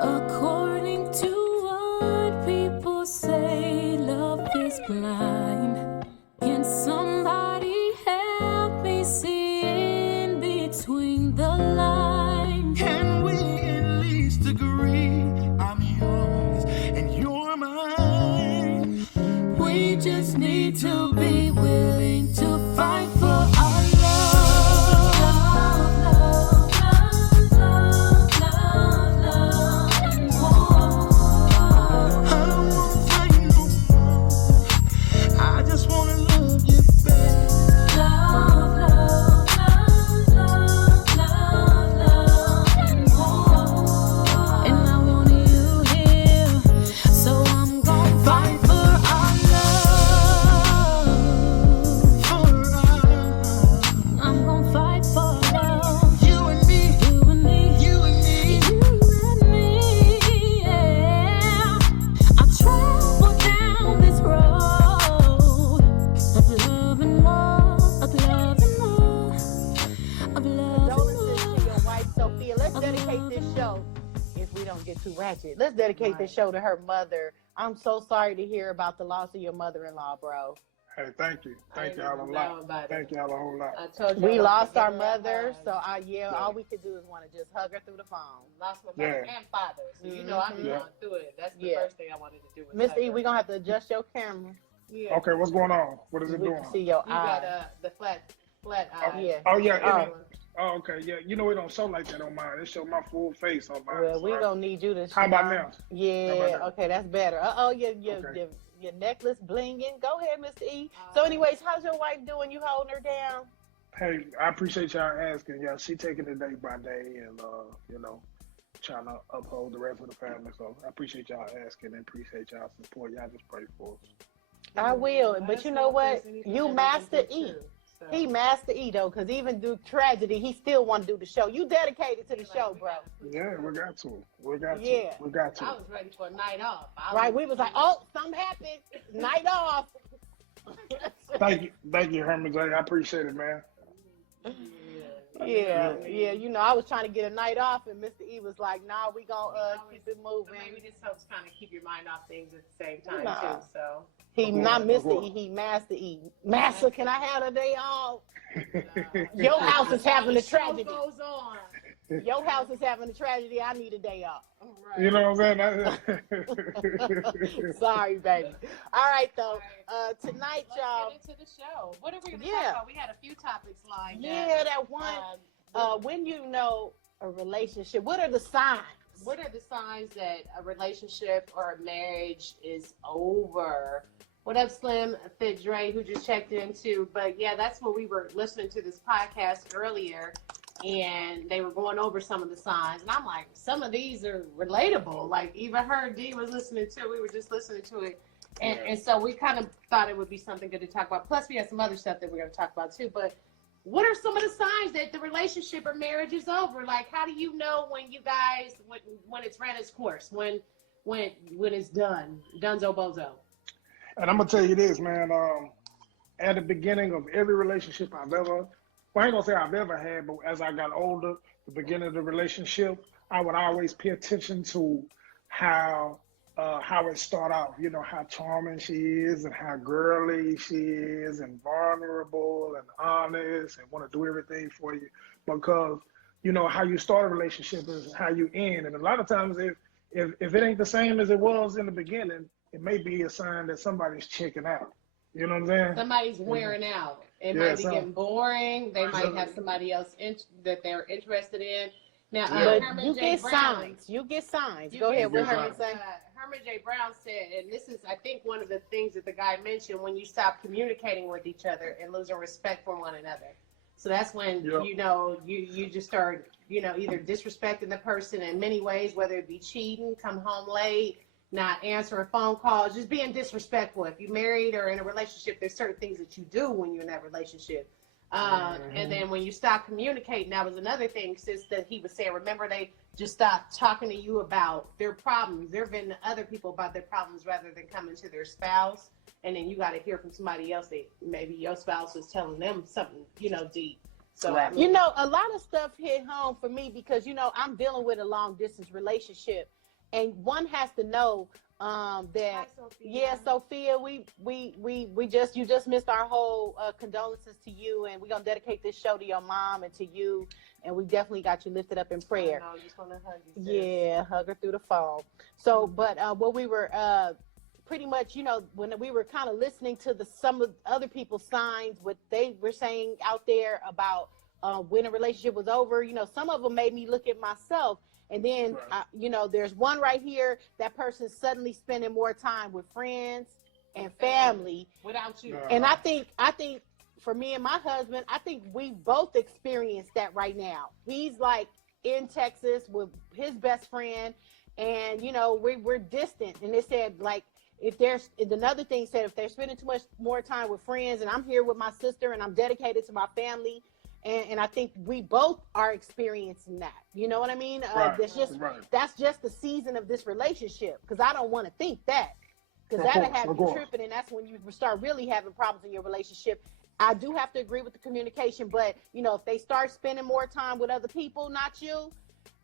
According to what people say, love is blind. Can somebody help me see in between the lines? Can we at least agree I'm yours and you're mine? We just need to be willing to fight for our love. I just wanna love you, babe. And I want you here, so I'm gonna fight for our love. I'm gonna fight for love. You and me, You and me, you and me. you and me, yeah. I travel down this road of love and more, of love and more, of love and Condolences to more. your wife, Sophia. Let's dedicate this show, if we don't get too ratchet, let's dedicate this show to her mother. I'm so sorry to hear about the loss of your mother-in-law, bro. Hey, thank you. Thank I y'all a didn't lot. know about it. Thank y'all a whole lot. I told you. We I lost wasn't our gonna get mother, around. so all we could do is want to just hug her through the phone. Lost my mother Yeah. and father. So you know I've been Yeah. going through it. That's the Yeah. first thing I wanted to do. Was Miss hug E, her. we're going to have to adjust your camera. Yeah. Okay, what's going on? What is We it can doing? see your You got eye. the flat eye. Yeah. Oh, yeah. Oh. Oh, okay. Yeah. You know, it don't show like that on mine. It show my full face on mine. Well, we so going to need you to How about shine. now? Yeah, How about now? okay, that's better. Okay. Your necklace blinging. Go ahead, Mr. E. So anyways, how's your wife doing? You holding her down? Hey, I appreciate y'all asking. Yeah, she taking it day by day and, trying to uphold the rest of the family. So I appreciate y'all asking and appreciate y'all support. Y'all just pray for us. I will, but That's you know not what? anything You that Master we can E. do, so. He Master E though, because even through tragedy, he still want to do the show. You dedicated to the show, bro. Yeah, we got to. We got to. Yeah. We got I to. was ready for a night off. Right? We was like, oh, something happened. Night off. Thank you, Herman J. I appreciate it, man. Yeah. You know, I was trying to get a night off, and Mr. E was like, nah, we gonna keep it moving. Maybe this helps kind of keep your mind off things at the same time Nah. too. So He not Mr. Cool. E, he Master E. Master, can I have a day off? Your house is having a the show tragedy. goes on. Your house is having a tragedy. I need a day off. Right. You know what I'm saying? Sorry, baby. All right, though. Tonight, Let's y'all. get into the show. What are we going to Yeah. talk about? We had a few topics lined up. Yeah, that one. When you know a relationship, what are the signs? What are the signs that a relationship or a marriage is over? What up, Slim Fit Dre, who just checked in too? But yeah, that's what we were listening to this podcast earlier, and they were going over some of the signs, and I'm like, some of these are relatable. Like even her, D was listening to. We were just listening to it, and so we kind of thought it would be something good to talk about. Plus, we had some other stuff that we're going to talk about too. But what are some of the signs that the relationship or marriage is over? Like, how do you know when you guys when it's ran its course, when it's done, dunzo bozo? And I'm gonna tell you this, man. At the beginning of every relationship I've ever, well, I ain't gonna say I've ever had, but as I got older, the beginning of the relationship, I would always pay attention to how it start off. You know, how charming she is and how girly she is and vulnerable and honest and want to do everything for you. Because, you know, how you start a relationship is how you end. And a lot of times if it ain't the same as it was in the beginning, it may be a sign that somebody's checking out. You know what I'm saying? Somebody's wearing out. It Yeah, might be getting boring. They might have somebody else that they're interested in. Now, But Herman you J. get Brown, signs. You get signs. Go ahead. What Herman say? Herman J. Brown said, and this is, I think, one of the things that the guy mentioned, when you stop communicating with each other and losing respect for one another. So that's when, you know, you just start, you know, either disrespecting the person in many ways, whether it be cheating, come home late, not answering phone calls, just being disrespectful. If you're married or in a relationship, there's certain things that you do when you're in that relationship. And then when you stop communicating, that was another thing, sis, that he was saying. Remember, they just stopped talking to you about their problems. They're venting to other people about their problems rather than coming to their spouse. And then you got to hear from somebody else that maybe your spouse was telling them something, you know, deep. So, I mean, you know, a lot of stuff hit home for me because, you know, I'm dealing with a long distance relationship. and one has to know Hi, that Sophia. Sophia, you just missed our whole condolences to you, and we're gonna dedicate this show to your mom and to you, and we definitely got you lifted up in prayer. I know, just want to hug you, sis. Yeah, hug her through the phone. So, but what we were pretty much, when we were kind of listening to some of other people's signs, what they were saying out there about when a relationship was over, some of them made me look at myself. And then, there's one right here, that person's suddenly spending more time with friends and family without you. and I think for me and my husband, I think we both experienced that right now. He's like in Texas with his best friend, and we're distant. And they said, like, if another thing said, if they're spending too much more time with friends, and I'm here with my sister and I'm dedicated to my family, and I think we both are experiencing that. You know what I mean? That's just the season of this relationship, because I don't want to think that. Because that'll have you tripping, and that's when you start really having problems in your relationship. I do have to agree with the communication, but if they start spending more time with other people, not you,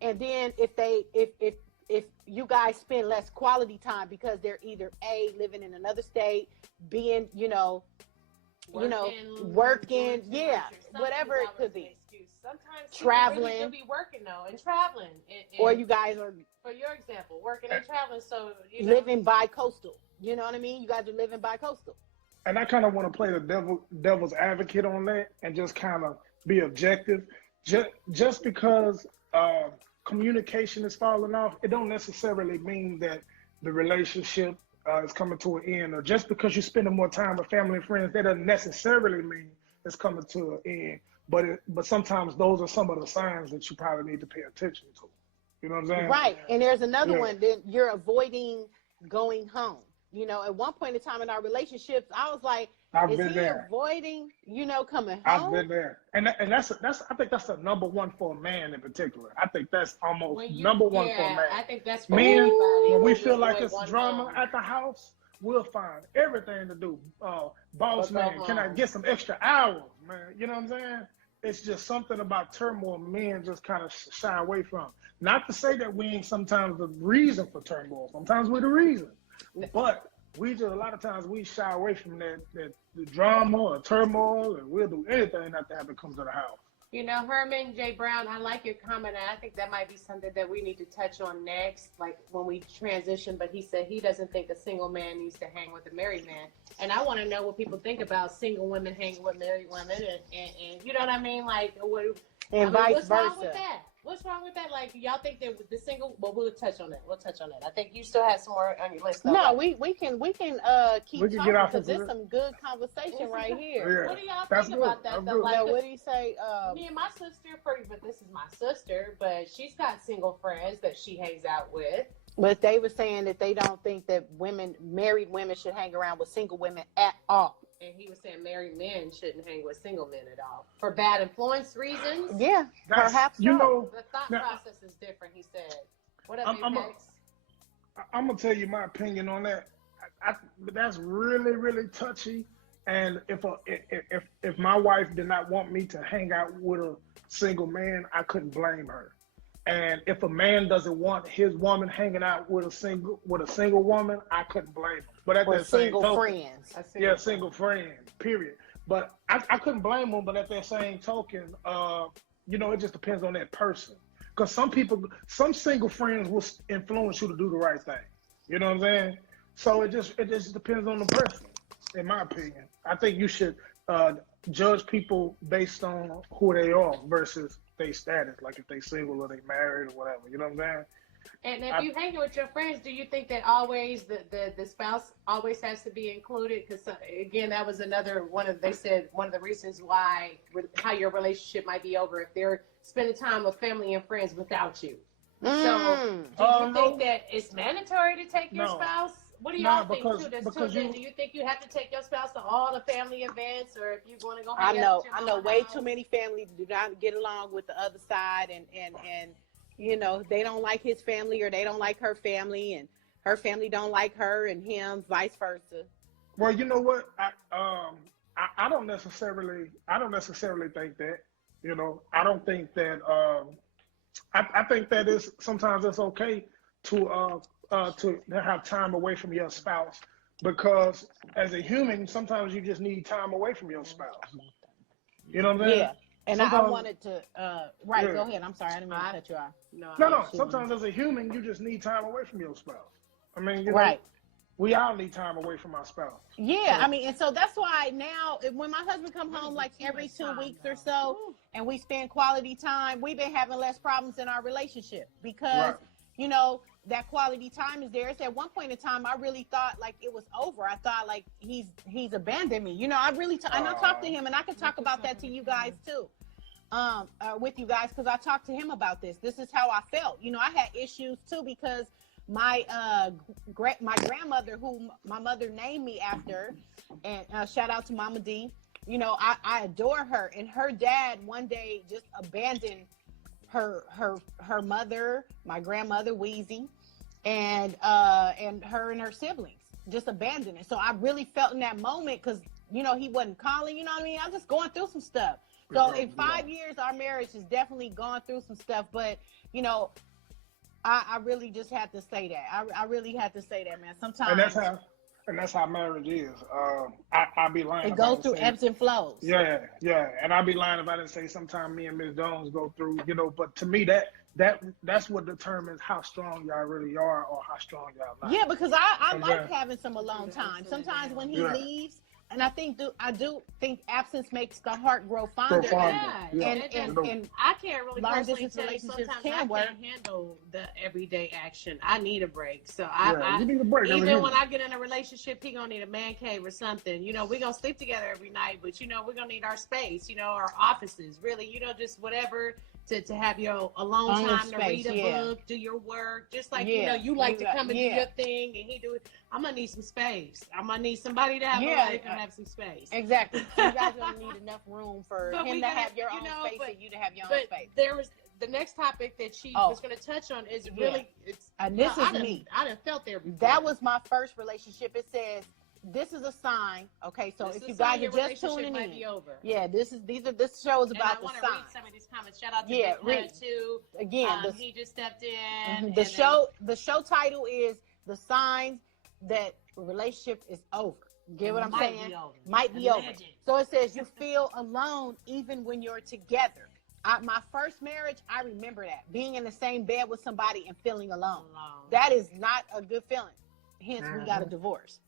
and then if you guys spend less quality time because they're either A, living in another state, being working, whatever it could be. Sometimes traveling, really be working though, and traveling, or you guys are, for your example, working and traveling, so living bi-coastal. You know what I mean? You guys are living bi-coastal. And I kind of want to play the devil's advocate on that and just kind of be objective. Just because communication is falling off, it don't necessarily mean that the relationship is coming to an end. Or just because you're spending more time with family and friends, that doesn't necessarily mean it's coming to an end. But sometimes those are some of the signs that you probably need to pay attention to. You know what I'm saying? Right. And there's another one that you're avoiding going home. At one point in time in our relationships, I was like, is he avoiding, coming home? I've been there. And that's I think that's the number one for a man in particular. I think that's almost number one for a man. I think that's for men, everybody. when we feel like it's drama at the house, we'll find everything to do. Boss man, can I get some extra hours, man? You know what I'm saying? It's just something about turmoil men just kind of shy away from. Not to say that we ain't sometimes the reason for turmoil. Sometimes we're the reason. But we just, a lot of times we shy away from the drama or turmoil, and we'll do anything not to have it come to the house. Herman J. Brown, I like your comment, and I think that might be something that we need to touch on next, like when we transition. But he said he doesn't think a single man needs to hang with a married man. And I want to know what people think about single women hanging with married women, and you know what I mean? Like, vice versa. What's wrong with that? What's wrong with that? Like, y'all think that the single? Well, we'll touch on that. I think you still have some more on your list. No, we can keep talking, because there's some good conversation right here. Yeah, what do y'all think about that? Though? Like, what do you say? Me and my sister, but this is my sister, but she's got single friends that she hangs out with. But they were saying that they don't think that married women should hang around with single women at all. And he was saying married men shouldn't hang with single men at all for bad influence reasons. Yeah, perhaps the thought process is different. He said, "What up, Apex?" I'm gonna tell you my opinion on that. That's really, really touchy. And if my wife did not want me to hang out with a single man, I couldn't blame her. And if a man doesn't want his woman hanging out with a single woman, I couldn't blame him. But at that same token, single friends, period. But I couldn't blame him. But at that same token, it just depends on that person. Because some single friends will influence you to do the right thing. You know what I'm saying? So it just depends on the person, in my opinion. I think you should judge people based on who they are versus their status, like if they single or they married or whatever. You know what I'm saying? And if you hang with your friends, do you think that always the spouse always has to be included? Because again, that was another they said one of the reasons how your relationship might be over if they're spending time with family and friends without you. So do you think that it's mandatory to take your spouse? What do y'all think too? Do you think you have to take your spouse to all the family events, or if you want to go hang out with your I know way too many families do not get along with the other side, and they don't like his family, or they don't like her family, and her family don't like her and him, vice versa. Well, you know what? I don't necessarily think that. I don't think that. I think that sometimes it's okay to have time away from your spouse, because as a human, sometimes you just need time away from your spouse. You know what I'm saying? Yeah. And I Sometimes- wanted to, right, Yeah. go ahead. I'm sorry, I didn't mean to cut you off. No. Sometimes as a human, you just need time away from your spouse. I mean, you know, Right. we all need time away from our spouse. Yeah, I mean, and so that's why now, when my husband come home like every 2 weeks or so, and we spend quality time, we've been having less problems in our relationship because, Right. you know, that quality time is there. It's at one point in time, I really thought like it was over. I thought like he's abandoned me. You know, I really, and I talked to him, and I can talk about that to you guys too. With you guys, because I talked to him about this. This is how I felt. You know, I had issues too because my my grandmother, who my mother named me after, and shout out to Mama D. You know, I adore her, and her dad one day just abandoned her mother, my grandmother Wheezy, and her and her siblings just abandoned it. So I really felt in that moment because, you know, he wasn't calling. You know what I mean? I'm just going through some stuff. So in 5 years, our marriage has definitely gone through some stuff. But, you know, I really just had to say that. I really had to say that, man. Sometimes. And that's how marriage is. I'd be lying. It goes through ebbs and flows. Yeah. And I'd be lying if I didn't say sometimes me and Ms. Jones go through, you know, but to me that's what determines how strong y'all really are or how strong y'all not. Yeah, because I like having some alone time. Sometimes when he leaves, and I do think absence makes the heart grow fonder. Yeah. And I can't really long personally distance tell you, relationships sometimes can I work. can't handle the everyday action. I need a break. So you need a break. even when I get in a relationship, he gonna need a man cave or something. You know, we're gonna sleep together every night, but you know, we're gonna need our space, you know, our offices, really, you know, just whatever to have your alone time to read a book, do your work, just like you know, you like to come and do your thing and he do it. I'm gonna need some space. I'm gonna need somebody to have a life and have some space. Exactly. So you guys gonna need enough room for him to have your own space and you to have your own space. There was the next topic that she was going to touch on is really and this is me. I done felt there before. That was my first relationship. It says this is a sign. Okay, so if you guys are just tuning in, this show is about the signs. I want to read some of these comments. Shout out to Big too. Again, he just stepped in. The show title is The Signs That Relationship is Over. Get what I'm saying? Might be over. So it says you feel alone even when you're together. My first marriage, I remember that. Being in the same bed with somebody and feeling alone. That is not a good feeling. Hence, we got a divorce.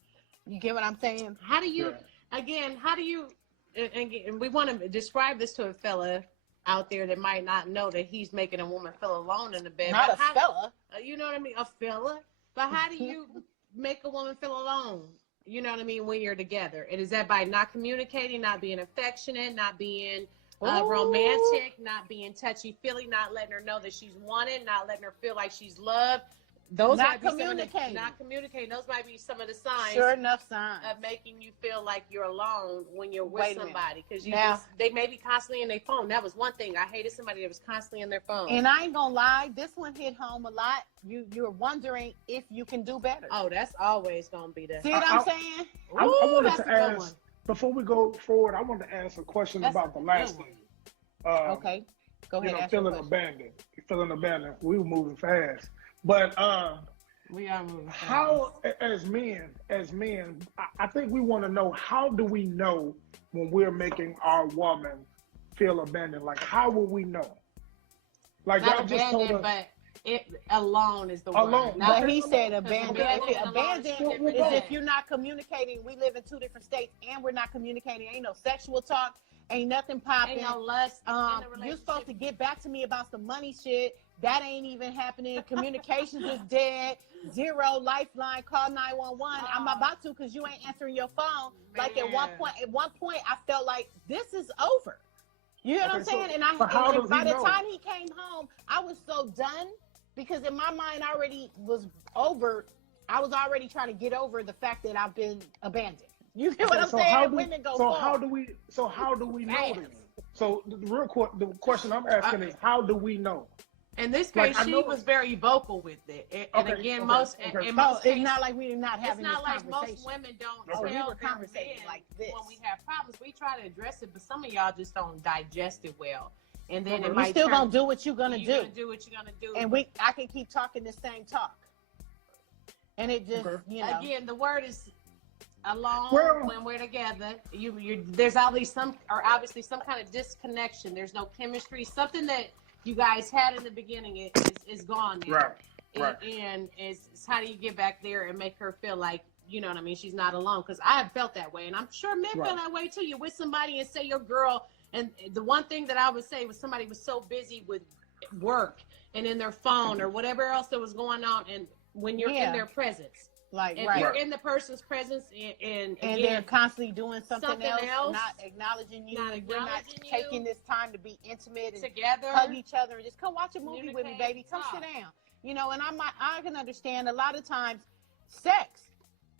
You get what I'm saying? How do you, and we want to describe this to a fella out there that might not know that he's making a woman feel alone in the bed. Not a fella. You know what I mean? A fella. But how do you make a woman feel alone? You know what I mean? When you're together. And is that by not communicating, not being affectionate, not being romantic, not being touchy-feely, not letting her know that she's wanted, not letting her feel like she's loved? Those not might be communicating. Not communicating. Those might be some of the signs. Sure enough, signs of making you feel like you're alone when you're with somebody, because they may be constantly in their phone. That was one thing I hated, somebody that was constantly in their phone. And I ain't gonna lie, this one hit home a lot. You're wondering if you can do better. Oh, that's always gonna be the. See what I'm saying? I wanted to ask before we go forward. I wanted to ask a question about the last one. Okay, go ahead. You know, feeling abandoned. Feeling abandoned. We were moving fast. But we are moving. How, as men, I think we want to know, how do we know when we're making our woman feel abandoned? Like, how will we know? Like, not y'all just told us. But alone is the alone. word. But he said abandoned. Abandoned is if you're not communicating. We live in 2 different states, and we're not communicating. Ain't no sexual talk. Ain't nothing popping. Ain't no lust. You're supposed to get back to me about some money shit. That ain't even happening. Communications is dead. 0 lifeline. Call 911. I'm about to, because you ain't answering your phone. Man. Like at one point, I felt like this is over. You know what I'm saying? And by the time he came home, I was so done, because in my mind already was over. I was already trying to get over the fact that I've been abandoned. You get what I'm saying? Women go far. How do we know then? So the question I'm asking is, how do we know? In this case, she was very vocal with it. And again, most cases, it's not like we're not having this conversation. It's not like most women don't tell we were their conversating men like this. when we have problems. We try to address it, but some of y'all just don't digest it well. and then it You might still turn, gonna do what you're gonna you're do. gonna do what you're gonna do. And I can keep talking the same talk. And it just, you know. Again, the word is alone Well- when we're together. There's obviously some kind of disconnection. There's no chemistry. Something that you guys had in the beginning is gone now. Right. Right. And it's how do you get back there and make her feel like, you know what I mean, she's not alone? Because I have felt that way, and I'm sure men Right. feel that way too. You're with somebody and say your girl, and the one thing that I would say was somebody was so busy with work and in their phone or whatever else that was going on, and when you're in their presence, Like, and right. you're in the person's presence, and And again, they're constantly doing something something else, else, not acknowledging you. not We're not acknowledging you. taking this time to be intimate and together, hug each other and just come watch a movie with me, Communicate, baby. Come talk. sit down. You know, and I can understand a lot of times sex,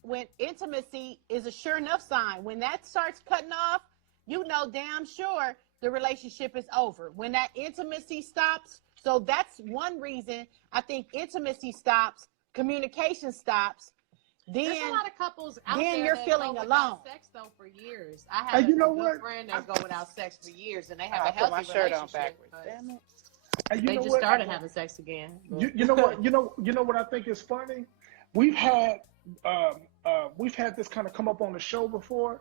when intimacy is a sure enough sign. When that starts cutting off, you know damn sure the relationship is over. When that intimacy stops, so that's one reason I think intimacy stops, communication stops. There's a Then lot of couples out then there you're that feeling go alone. without sex though for years. I have And you know a good what? friend that go without sex for years, and they have I a put my healthy shirt on relationship. backwards. but Damn it. And you They know just what? started having sex again. You know what? You know what I think is funny? We've had this kind of come up on the show before,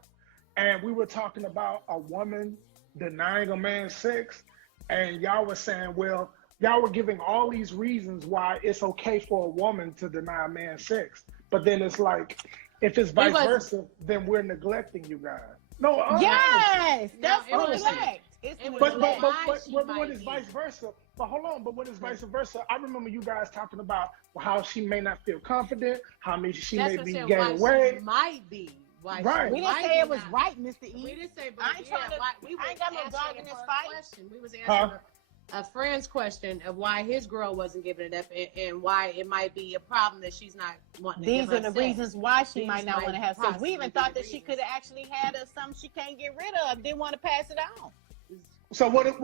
and we were talking about a woman denying a man sex, and y'all were saying, well, y'all were giving all these reasons why it's okay for a woman to deny a man sex, but then it's like, if it's vice versa, then we're neglecting you guys. No, Yes, that's No, it was- neglect. It's it was But Why when she it's might vice versa, but hold on, but when it's vice versa, I remember you guys talking about how she may not feel confident, how she That's may what be I'm saying, gaining why weight. she might be. Why Right. she We didn't might say be it was not. right, Mr. E. We didn't say, but I ain't trying to- we I ain't got no was dog answering in this her fight. question. We was answering a friend's question of why his girl wasn't giving it up, and why it might be a problem that she's not wanting to These give are her the sex. reasons why she These might not want to have sex. We even possibly thought be that the she could have actually had something she can't get rid of, didn't want to pass it on. So what if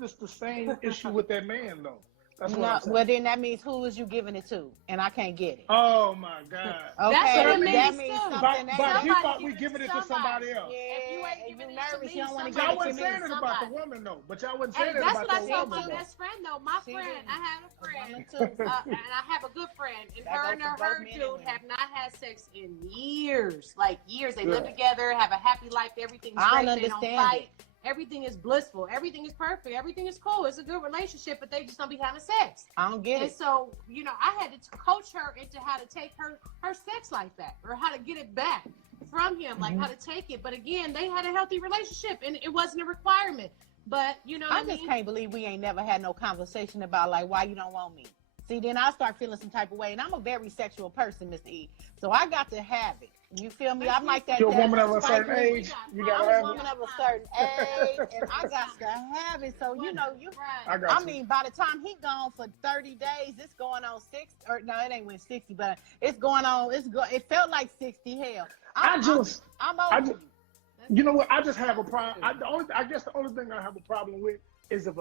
it's the same issue with that man though? That's what I'm saying. Well, then that means who is you giving it to, and I can't get it. Oh my God. Okay, That's what it that means, means too. something. But that- you Somebody thought we give it giving to it to somebody else. Yeah, If you ain't and giving you it to nervous, me, you don't want to somebody give Y'all it wasn't to saying me. it about the woman though. But y'all wasn't Hey, saying it that's about what I the told my woman though. best friend though. My She friend, didn't. I have a friend, Woman too. and I have a good friend, and That her and goes for her both men and dude women. have not had sex in years. Like years. They live Yeah. together, have a happy life. Everything's I great. don't They don't understand fight. Everything is blissful. Everything is perfect. Everything is cool. It's a good relationship, but they just don't be having sex. I don't get And it. so, you know, I had to coach her into how to take her sex life back, or how to get it back from him, like how to take it. But again, they had a healthy relationship, and it wasn't a requirement. But you know, I what just mean? can't believe we ain't never had no conversation about like why you don't want me. See, then I start feeling some type of way, and I'm a very sexual person, Mr. E. So I got to have it. You feel me? I'm like that. You're a that woman of a certain spiky- age. You I'm gotta a have woman it. of a certain age, and I got to have it. So you know, you. Right. I got I you. mean, by the time he gone for 30 days, it's going on 60. Or no, it ain't went 60, but it's going on. It felt like 60. Hell, I'm over I just- you. You know what? I just have a problem. I guess the only thing I have a problem with is if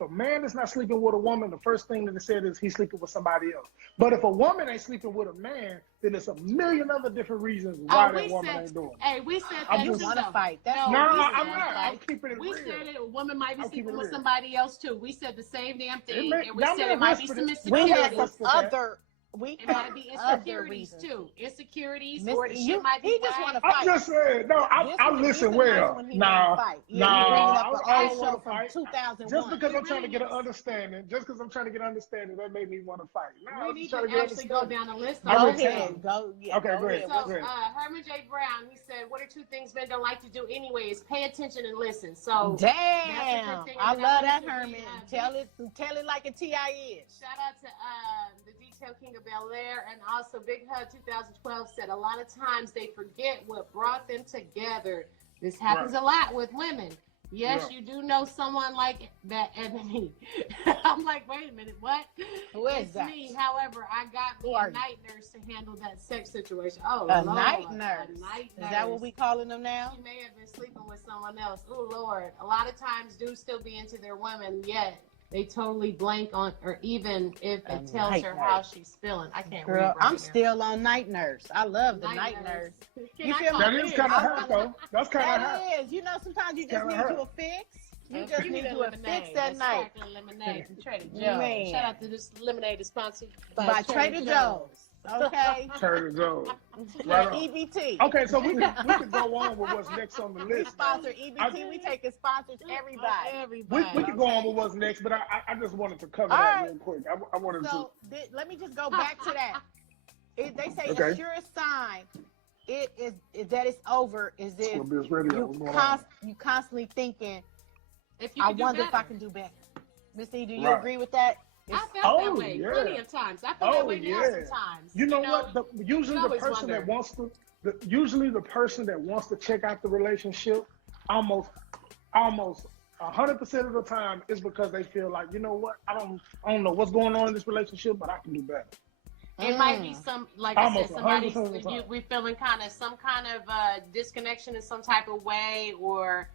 a man is not sleeping with a woman, the first thing that it said is he's sleeping with somebody else. But if a woman ain't sleeping with a man, then there's a million other different reasons why that woman ain't doing it. Hey, we said I that You just too, want to though. fight? That's No, No, we I'm said not. that. I'm keeping it We real. said it, a woman might be I'll keep sleeping it with real. somebody else too. We said the same damn thing, may- and we y'all said may it might be whisper some it. we had insecurities. some other. We It had might be other insecurities reasons. too. Insecurities, Miss- or the you- shit might be he just whack. wanna I'm fight. just saying. No, I listen well. When he Nah, wanna fight. nah. Yeah, you bringing up I an don't old wanna show from fight. 2001. Just because He I'm trying to really get an is. understanding, that made me want to fight. No, We I'm need just to trying to get actually go understanding. down the list. I Go already ahead. told Go. Yeah, Okay, go go ahead. ahead. So Herman J. Brown, he said, "What are two things men don't like to do anyway? Is pay attention and listen." So Damn, that's a good thing. I And love then that, I want Herman. to be, Tell it like a TI is. shout out to the Detail King of Bel Air, and also Big Hug 2012 said a lot of times they forget what brought them together. This happens a lot with women. Yes, Yeah. you do know someone like that, Ebony. I'm like, wait a minute, what? Who is It's that? me. However, I got Who me are a you? night nurse to handle that sex situation. Oh, A Lord. night nurse. A night Is that what nurse. we calling them now? She may have been sleeping with someone else. Oh, Lord. A lot of times dudes still be into their women, yet they totally blank on, or even if A it tells night her nurse. how she's feeling. I can't read Girl, right I'm now. still on night nurse. I love the night nurse. Can You I feel call me? That it? is kind of hot, though. That's kind of hot. That is. You know, sometimes you just Kinda need you hurt. a fix. You just Give me need the to lemonade. fix that night. Sparkling lemonade from Trader Joe's. Man. Shout out to this lemonade is sponsored By Trader Joe's. Okay. Trader Joe's. Yeah, Right on. EBT. Okay, so we can go on with what's next on the We list. sponsor EBT. We taking sponsors everybody. We can go on with what's next, but I just wanted to cover All that right. real quick. I wanted So let me just go back to that. They say the Okay. surest sign is that it's over is if to this radio. What's going on? you constantly thinking, If you I could do wonder if I better. can do better. Miss E, do you Right. agree with that? I It's- felt that Oh, way yeah. plenty of times. I feel that way now yeah. sometimes. You know what? Usually you the always person wonder. that wants to, usually the person that wants to check out the relationship, almost 100% of the time is because they feel like, you know what? I don't know what's going on in this relationship, but I can do better. It might be some, like I Almost said, somebody's 100% of the time. we feeling some kind of disconnection in some type of way, or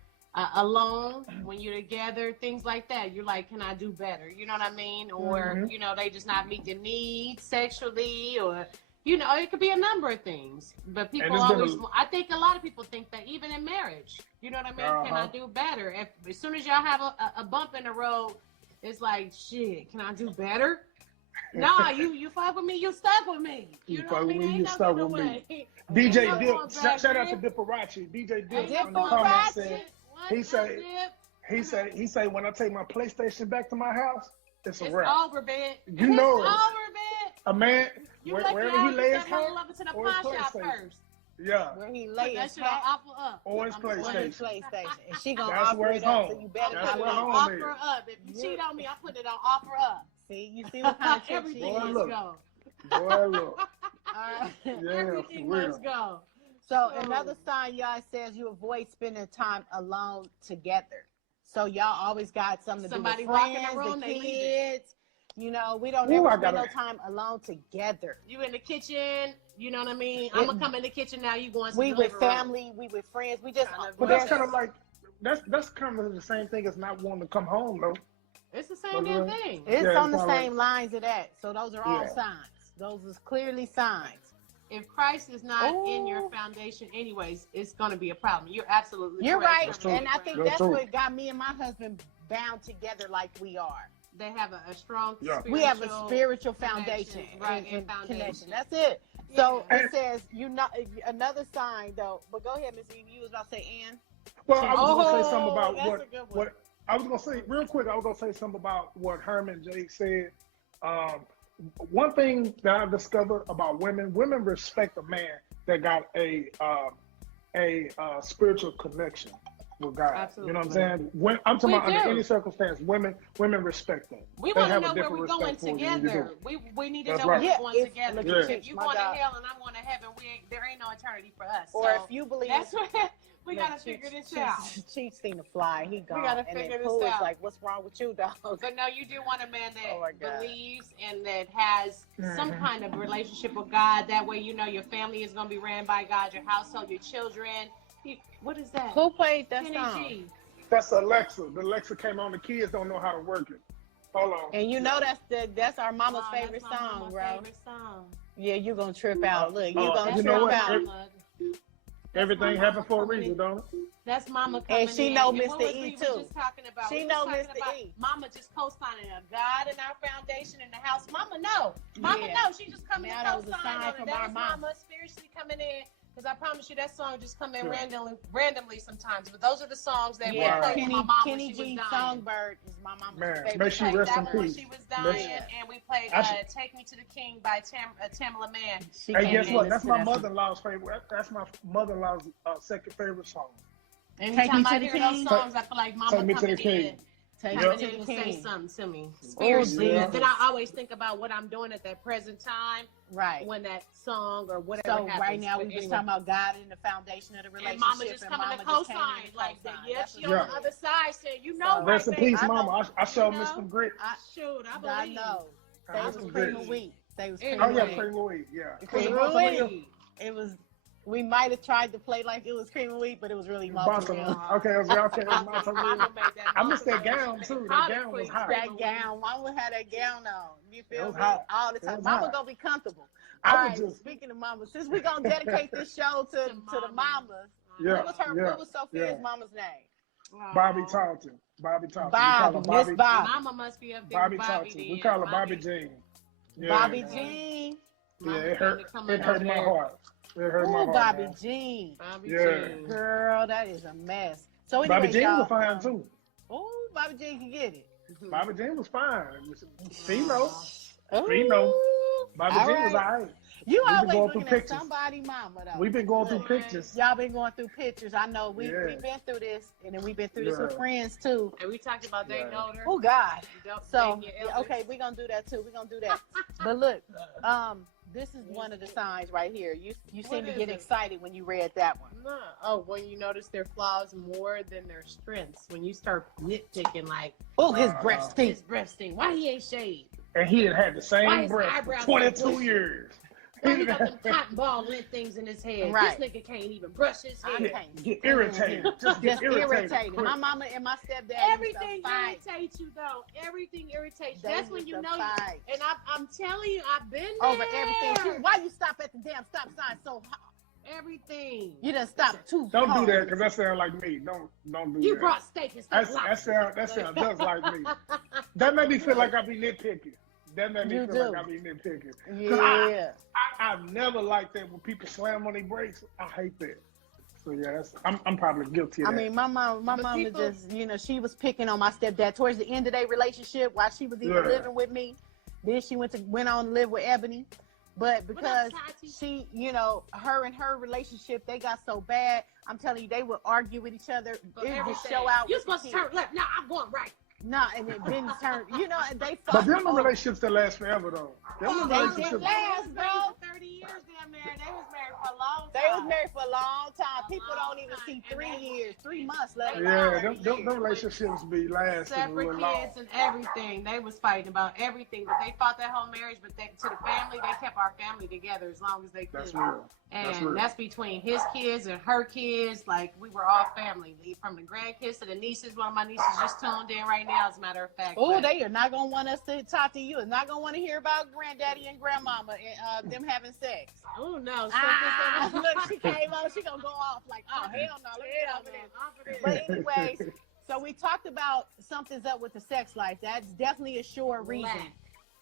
alone when you're together, things like that. You're like, can I do better? You know what I mean? Or you know, they just not meet your needs sexually, or you know, it could be a number of things. But people it's been always, I think a lot of people think that even in marriage, you know what I mean? Can I do better? As soon as y'all have a bump in the road, it's like, shit, can I do better? Nah, you fuck with me, you stuck with me. You know what I mean? Ain't you no stuck other with me. way. DJ Ain't no Dip, going back, shout out to man. Diparachi. DJ Dip Ain't on no the going comments back. said, What? he No say- dip. he say when I take my PlayStation back to my house, it's a It's wrap. over, man. You know it's it. over, man. A man, You wherever he lays his that hat, love into the or his pawn shop PlayStation. first. Yeah, where he Put lay that his shit on hat offer up. or his on PlayStation. his PlayStation. And she gonna That's offer where it it's up, home. so you better That's not where wait. home Offer is. up. If you cheat on me, I put it on offer up. See, you see what kind of trick she Everything Boy, is. must look. go. Boy, look. Alright. Yeah, Everything for real. must go. So another sign, y'all, says you avoid spending time alone together. So y'all always got something to Somebody do with walk in friends, the room, the they leave it. kids. You know, we don't Ooh, ever I spend no gotta- time alone together. You in the kitchen, you know what I mean? I'm gonna come in the kitchen now. You going to We the with living room. family, we with friends. We just, Kind of But that's there's- kind of like that's kind of the same thing as not wanting to come home though. It's the same damn thing. it's Yeah, on it's the all same lines of that. So those are all Yeah. signs. Those is clearly signs. If Christ is not in your Ooh. foundation, anyways, it's gonna be a problem. You're absolutely You're correct. right, That's true. and I think That's that's true. what got me and my husband bound together like we are. They have a strong. Yeah. We have a spiritual spiritual connection, foundation, right, and and foundation. connection. That's it. So Yeah. it says you not another sign though. But go ahead, Miss Eve. You was about to say Ann. Well, I was gonna say something about that's a good one. what I was gonna say real quick. I was gonna say something about what Herman J said. One thing that I've discovered about women respect a man that got a spiritual connection with God. Absolutely. You know what I'm saying? When I'm talking We about under do. any circumstance, women respect that. We They want to have a know where different we're going respect for you than you together. do. We need to That's know where right. we're Yeah, going if- together. look at If you, you my going to God. hell and I'm going to heaven, there ain't no eternity for us. Or so if you believe that's what we gotta figure this out. Cheats seen to fly. He gone. gotta and figure then this Pooh is out. like, what's wrong with you, dog? But no, you do want a man Oh my that God. believes and that has some kind of relationship with God. That way, you know your family is going to be ran by God, your household, your children. What is that? Who played that Kenny song? G. That's Alexa. The Alexa came on. The kids don't know how to work it. Hold on. And you know that's our mama's Wow, favorite that's my song, mama's bro. favorite song. Yeah, you gonna trip out. Look, you Oh, gonna you trip know what? out. Everything my happened for a mama reason, coming don't it? That's mama coming And she in. know And Mr. what was E, we too. just talking about? She We know was talking Mr. about E. Mama just co-signing a God in our foundation in the house. Mama know. Mama Yeah. know. She just coming Now to that was a co-sign sign on it. from That our was mama. mama spiritually coming in. Because I promise you that song just come in Yeah. randomly sometimes. But those are the songs that Yeah, we played for my mom when Kenny she was G dying. Songbird is my mama's Man, favorite. may she song. rest in That one when peace. she was dying, Yes. and we played I should- "Take Me to the King" by Tamala Mann. She Hey, can't guess even what? listen That's to my that song. mother-in-law's favorite. That's my mother-in-law's second favorite song. Anytime to I the hear those King. songs, I feel like Mama Take Me to coming the King. in. Take Yep. me Coming to in the and say king. something to me Oh, spiritually. Jesus. And then I always think about what I'm doing at that present time Right. when that song or whatever So happens. right now we But just anyway. talking about God in the foundation of the relationship. And Mama just coming Mama to just came in co-sign and like that. co-signed. Yeah, That's she what on it the is. other side saying, you know, So- right, Rest in baby. peace, I know. Mama. I showed You me know? some grit. Shoot, I I believe. know. I They was was some cream grit. of wheat. They was Oh, cream Oh of yeah, wheat. Cream of Wheat. Yeah. Cream Was of it Bossa Nova? wheat. It was. We might have tried to play like it was cream of wheat, but it was really Bossa mozzarella. Nova. Okay, it was okay. It was mozzarella. Mama made that I missed that mozzarella. gown She made too. That collard gown was greens. hot. That gown, Mama had that gown on. You feel was me? hot. All the It time. was Mama hot. gonna be comfortable. I All was right. just- Speaking of Mama, since we gonna dedicate this show to the mama. mamas, Yeah. what was yeah, Sophia's yeah. mama's name? Bobby Talton. Bobby Talton. Bobby, Miss Bobby. Mama must be up there Bobby with Bobby Talton. then. We call her Bobby Jean. Yeah, Bobby man. Jean. Yeah, Mama it starting hurt. to come It up hurt over my there. heart. It hurt my Ooh, heart. Bobby Man. Jean. Bobby Yeah. Jean. Girl, that is a mess. So Bobby anyway, Jean y'all, was fine too. Oh, Bobby Jean can get it. Bobby Jean was fine. Philo. Ooh. Philo. Bobby All Jean was right. alright. You been always going through looking at pictures. somebody mama though. We've been going through Look, pictures. y'all been going through pictures. I know we've Yeah. been through this, and then we've been through this with Yeah. friends too. And we talked about dating Yeah. older. Oh God. So Dating your elders. okay, we're gonna do that too. We're gonna do that. But look, this is one of the signs right here. You seem to is get it? excited when you read that one. No. Oh, when you notice their flaws more than their strengths. When you start nitpicking, like, Oh, his breast stink. his breast stink. Why he ain't shaved? And he had had the Why same his breath for eyebrows 22 so bushy? years. Why he got them cotton ball lint things in his head? Right. This nigga can't even brush his I hair. can't. Get irritated. Just get Just irritated. irritated. My mama and my stepdad Everything used to fight. irritates you, though. Everything irritates you. They That's when used you to know. fight. And I'm telling you, I've been there. Over everything. Why you stop at the damn stop sign so hot? Everything. You done stopped too Don't hard. do that because that sounds like me. Don't do You that. brought steak and stuff. That sound just like me. That made me feel like I be nitpicking. That made me You feel do. like I be nitpicking. 'Cause Yeah. I've never liked that when people slam on their brakes. I hate that. So yeah, I'm probably guilty of I that. mean, my mama people- just, she was picking on my stepdad towards the end of their relationship while she was even Yeah. living with me. Then she went on to live with Ebony. But because Tati? she, her and her relationship, they got so bad. I'm telling you, they would argue with each other. But It would everything. show out. You're with the supposed to kids. turn left. No, I'm going right. Nah, and it didn't turn. And they fought. But them the over- relationships that last forever though. Them the They relationships. didn't last, They was bro. married for 30 years. Damn near. They was married for a long time. They was married for a long time. A People long don't even time. see And 3 they- years, 3 months, let alone Yeah, 30 them years. relationships be lasting a Separate little long. kids and everything. They was fighting about everything, but they fought that whole marriage. But to the family, they kept our family together as long as they could. That's real. That's real. And that's between his kids and her kids. Like, we were all family. From the grandkids to the nieces. One of my nieces just tuned in right now, as a matter of fact. Oh, But they are not gonna want us to talk to you. Is not gonna want to hear about granddaddy and grandmama and them having sex. oh, no. Look, she came on. She gonna go off like, oh hell no, let me get over this. But anyways, so we talked about something's up with the sex life. That's definitely a sure reason.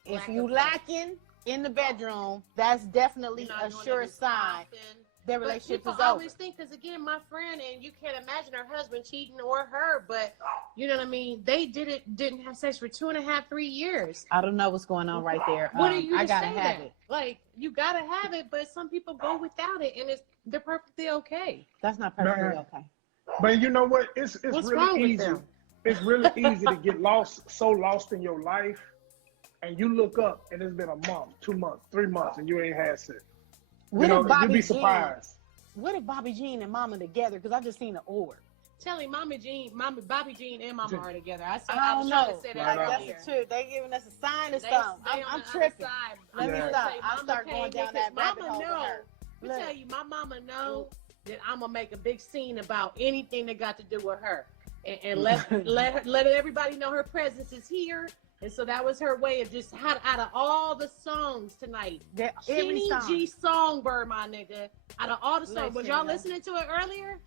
If Lack you of lacking in the bedroom, that's definitely a sure sign their But relationship people is over. always think, because again, my friend, and you can't imagine her husband cheating or her, but you know what I mean? They didn't have sex for 2.5, 3 years. I don't know what's going on right there. What are you I to gotta say have that? it. Like, you gotta have it, but some people go without it, and they're perfectly okay. That's not perfectly Nah. okay. But you know what? It's What's really wrong with easy. them? It's really easy to get so lost in your life, and you look up and it's been a month, 2 months, 3 months, and you ain't had sex. What if You'd Bobby be Jean? surprised. What if Bobby Jean and Mama together? Because I just seen the orb. Tell him Bobby Jean and Mama are together. I I was don't trying know. to say Right that on. earlier. That's the truth. They giving us a sign or They something. stay on I'm the other tripping. side. Let me Yeah. stop. Say, I'll Mama start came going down because that rabbit Mama hole with know. her. I Look. tell you, my mama know that I'm gonna make a big scene about anything that got to do with her, and let everybody know her presence is here. And so that was her way of just out of all the songs tonight. Every Kenny song. G Songbird, my nigga. Out of all the songs, was y'all Listen. listening to it earlier?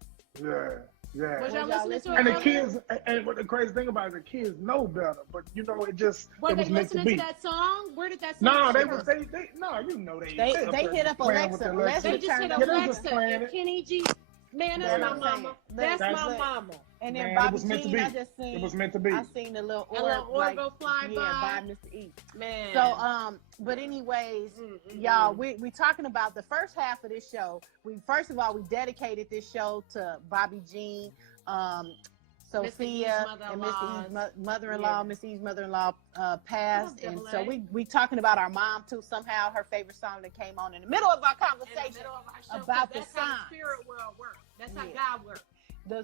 Yeah. Was y'all y'all listening to listening? it And the earlier? kids, and what the crazy thing about it, the kids know better, but it just Were it they was meant to listening be. to that song? Where did that song No, come they from? was they no, you know they They hit up playing with Alexa. the Alexa They just hit turned up up Yeah, they just Alexa. playing And it. Kenny G, man, that's Yeah. my That's mama. it. That's That's my it. mama. And then Man, it Bobby was meant to Jean, be. I just seen. It was meant to be. I seen the little orb, A little orb go fly by by. Mr. E. Man. So but anyways, y'all, we talking about the first half of this show. First of all we dedicated this show to Bobby Jean, Sophia, and Mr. E's mother-in-law. Yeah. Miss E's mother-in-law passed, Love and double so A. we talking about our mom too. Somehow her favorite song that came on in the middle of our In the conversation middle of our show, about 'cause the that's how signs. the spirit world works. That's how Yeah. God works.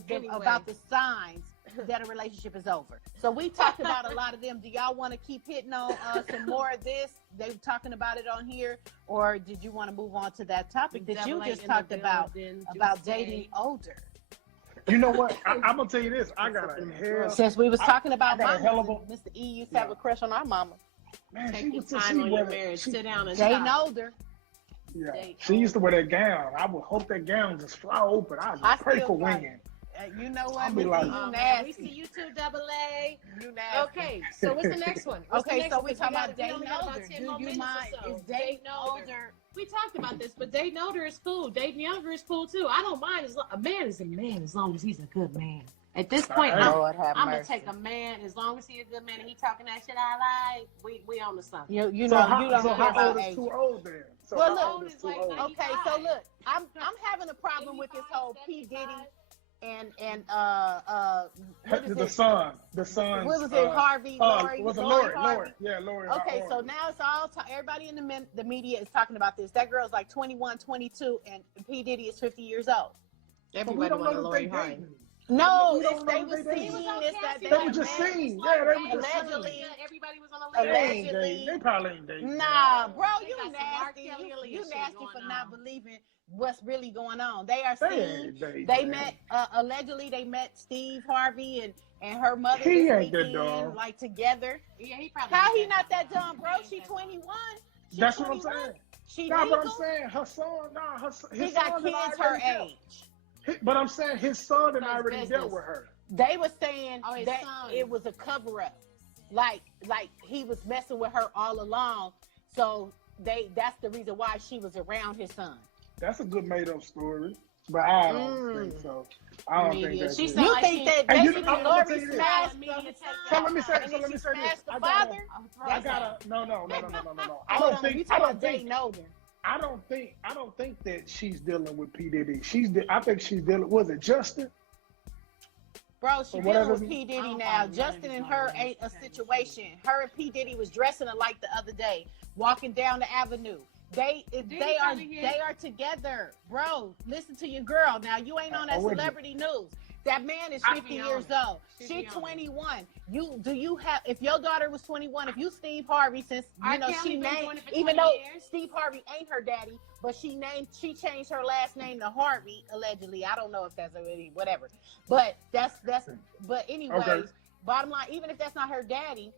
Anyway. About the signs that a relationship is over. So we talked about a lot of them. Do y'all want to keep hitting on some more of this? They were talking about it on here, or did you want to move on to that topic that you Double A just in the talked about building, about Juicy. dating older? You know what? I'm gonna tell you this. I got a hell. Since we was talking about I got a hell of mamas, Mr. E used to have a crush on our mama. Man, Take she your was to time see on your whether marriage. she, Sit down and Dating talk. older. yeah, Date she used to wear that gown. I would hope that gown just fly open. I I would pray still for like winging. You know what? I'll be Missy, like- you Oh, man, nasty. we see you too, double A. You nasty. Okay, so what's the next one? What's the Okay, next so one? we 'Cause talking got- about we dating only got about older. 10 Do more you minutes or mind? so. Is dating older? We talked about this, but dating older is cool. Dating younger is cool too. I don't mind. A man is a man as long as he's a good man. At this point, Hey. Lord have I'm gonna mercy. take a man as long as he's a good man and he talking that shit I like. We on to something. You So know, how, you don't so care how about old is age. too old then? So Well, how look, old is it's too like old? 90. Okay, so look, I'm having a problem with this whole P. 75. Diddy and what is The it? son. What was it? Harvey, Lori, was it Lori Lori? Harvey? Yeah, Lori. Okay, so now it's all everybody in the media is talking about this. That girl's like 21, 22, and P. Diddy is 50 years old. But we Everybody don't want a know that Lori they Harvey. dating. No, We don't they know were that they seeing dating. this that They were just met. seen. Yeah, they were just Allegedly. seen. Everybody was on a They list. ain't dating. They probably ain't dating. Nah, bro, They you got some R. nasty. Kelly You Aaliyah shit nasty going for not on. believing what's really going on. They are They seeing. ain't dating. They man. met allegedly. They met Steve Harvey and her mother He this ain't that weekend, dumb. like together. Yeah, he probably. How ain't he not that dumb, He bro? ain't She that 21. She That's what 21. I'm saying. She Nah, but I'm legal. saying her son. Nah, his He got son kids had her already dealt. age. But I'm saying his son had So it's already business. dealt with her. They were saying Oh, his that son. it was a cover up, like he was messing with her all along. So that's the reason why she was around his son. That's a good made up story. But I don't think so. I don't think Media. that's She it. said- You like think she- that And you- basically I'm gonna Lori tell you this. smashed Media the take son, So let me say- and so then let me she say this. smashed the I gotta- father? I That's gotta no. I Hold don't on, think. you I talking don't about think. dating older? I don't think that she's dealing with P Diddy. I think she's dealing. Was it Justin? Bro, she Or dealing whatever. with P. I Diddy don't now. follow Justin none and of her these ain't a motherfuckers. situation. Her and P. Diddy was dressing alike the other day, walking down the avenue. They probably are together, bro. Listen to your girl. Now you ain't on that I'm with you. celebrity news. That man is I 50 be on years it. old. She She be on it. 21. You have if your daughter was 21, if you Steve Harvey, since R. you know Kelly she been named, doing it for even 20 though years. Steve Harvey ain't her daddy, but she changed her last name to Harvey allegedly. I don't know if that's already whatever, but but anyways, Okay. bottom line, even if that's not her daddy,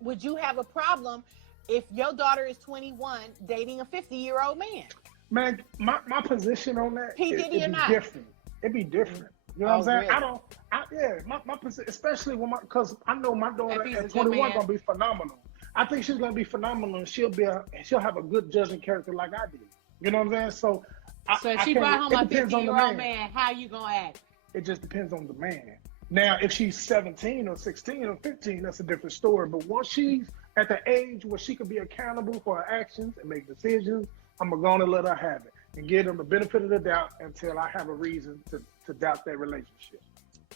would you have a problem if your daughter is 21 dating a 50-year-old man? Man, my position on that P. Diddy it'd or be not? different. It'd be different. You know what I'm saying? Really? My position, especially when because I know my daughter If he's a at good 21 man. gonna be phenomenal. I think she's gonna be phenomenal, and she'll have a good judging character like I did. You know what I'm saying? So So if I she can't- brought home it a depends on the 50-year-old man, how you gonna act? It just depends on the man. Now, if she's 17 or 16 or 15, that's a different story. But once she's at the age where she can be accountable for her actions and make decisions, I'm going to let her have it and give them the benefit of the doubt until I have a reason to doubt that relationship.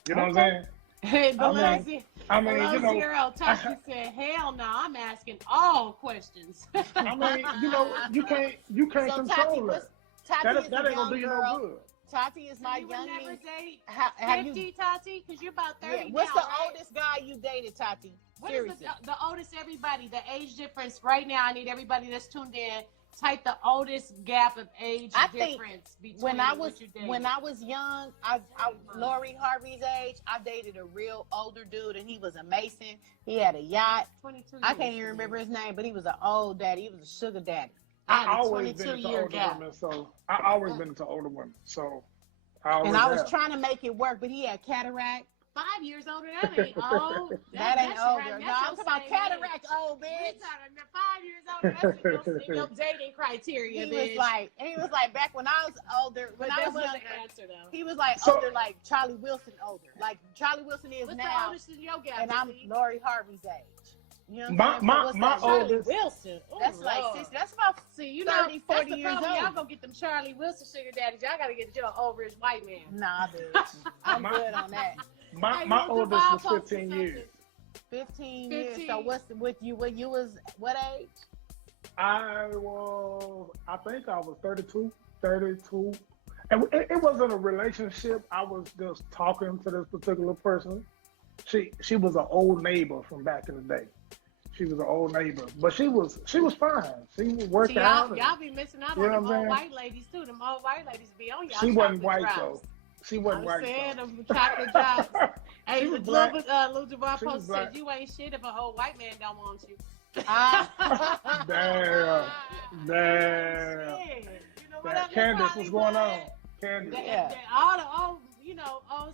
You know what I'm saying? Hey, I mean, you know, Zero Tucky said, "Hell no, I'm asking all questions." I mean, you know, you can't So control her. Tati is That a ain't young gonna do you girl. no good. Tati is my You would young never niece. date Have you? 50, Tati, because you're about 30 Yeah. What's now, the right? oldest guy you dated, Tati? What is Seriously. the oldest everybody? The age difference right now. I need everybody that's tuned in. Type the oldest gap of age I think difference between when I what was you dated. young, Lori Harvey's age, I dated a real older dude, and he was a Mason. He had a yacht. 22 I years can't even remember his name, but he was an old daddy. He was a sugar daddy. I I had a always been 22 into year older gap. women, so I always been into older women. So And I was have. trying to make it work, but he had cataract. 5 years older, that ain't old. That ain't that's older. around- No, that's I'm your talking about same cataract, age. old We bitch. talking about 5 years older. That's in your dating criteria, He bitch. was like back when I was older, when but I that was was younger. the answer, though. He was like So- older, like Charlie Wilson older. Like Charlie Wilson is What's the now, oldest in your gap? and I'm Missy? Lori Harvey's age. You know what My- I'm saying? my- So what's my that? Charlie oldest- Wilson. Oh, That's like Lord. 60. That's about See, you know, 30, 40 that's the years problem. old. Y'all gonna get them Charlie Wilson sugar daddies. Y'all gotta get you an overage white man. nah, bitch. I'm My- good on that. My Hey, my you oldest Duval was posted 15 something. years. 15 years. 15. So what's with you when you was what age? I think I was 32. And it wasn't a relationship. I was just talking to this particular person. She was an old neighbor from back in the day. She was an old neighbor, but she was fine. She would work See, out. y'all be missing out You know on them what I'm old saying? white ladies too. Them old white ladies be on y'all. She wasn't chocolate white drops. though. She wasn't I'm white. saying though. them chocolate drops. Hey, She was Lil black. Duval She was posted black. said you ain't shit if an old white man don't want you. Damn. Shit. You know what I mean? Candace, what's going on? Hollywood. Candace. Yeah. All the old, old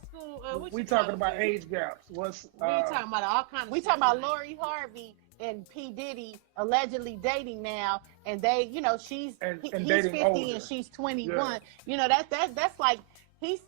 what we you talking about about? age gaps. What's We talking about all kinds of We shit talking about tonight. Lori Harvey and P. Diddy allegedly dating now, and they, you know, he's dating 50 older. and she's 21. Yeah. You know, that's like he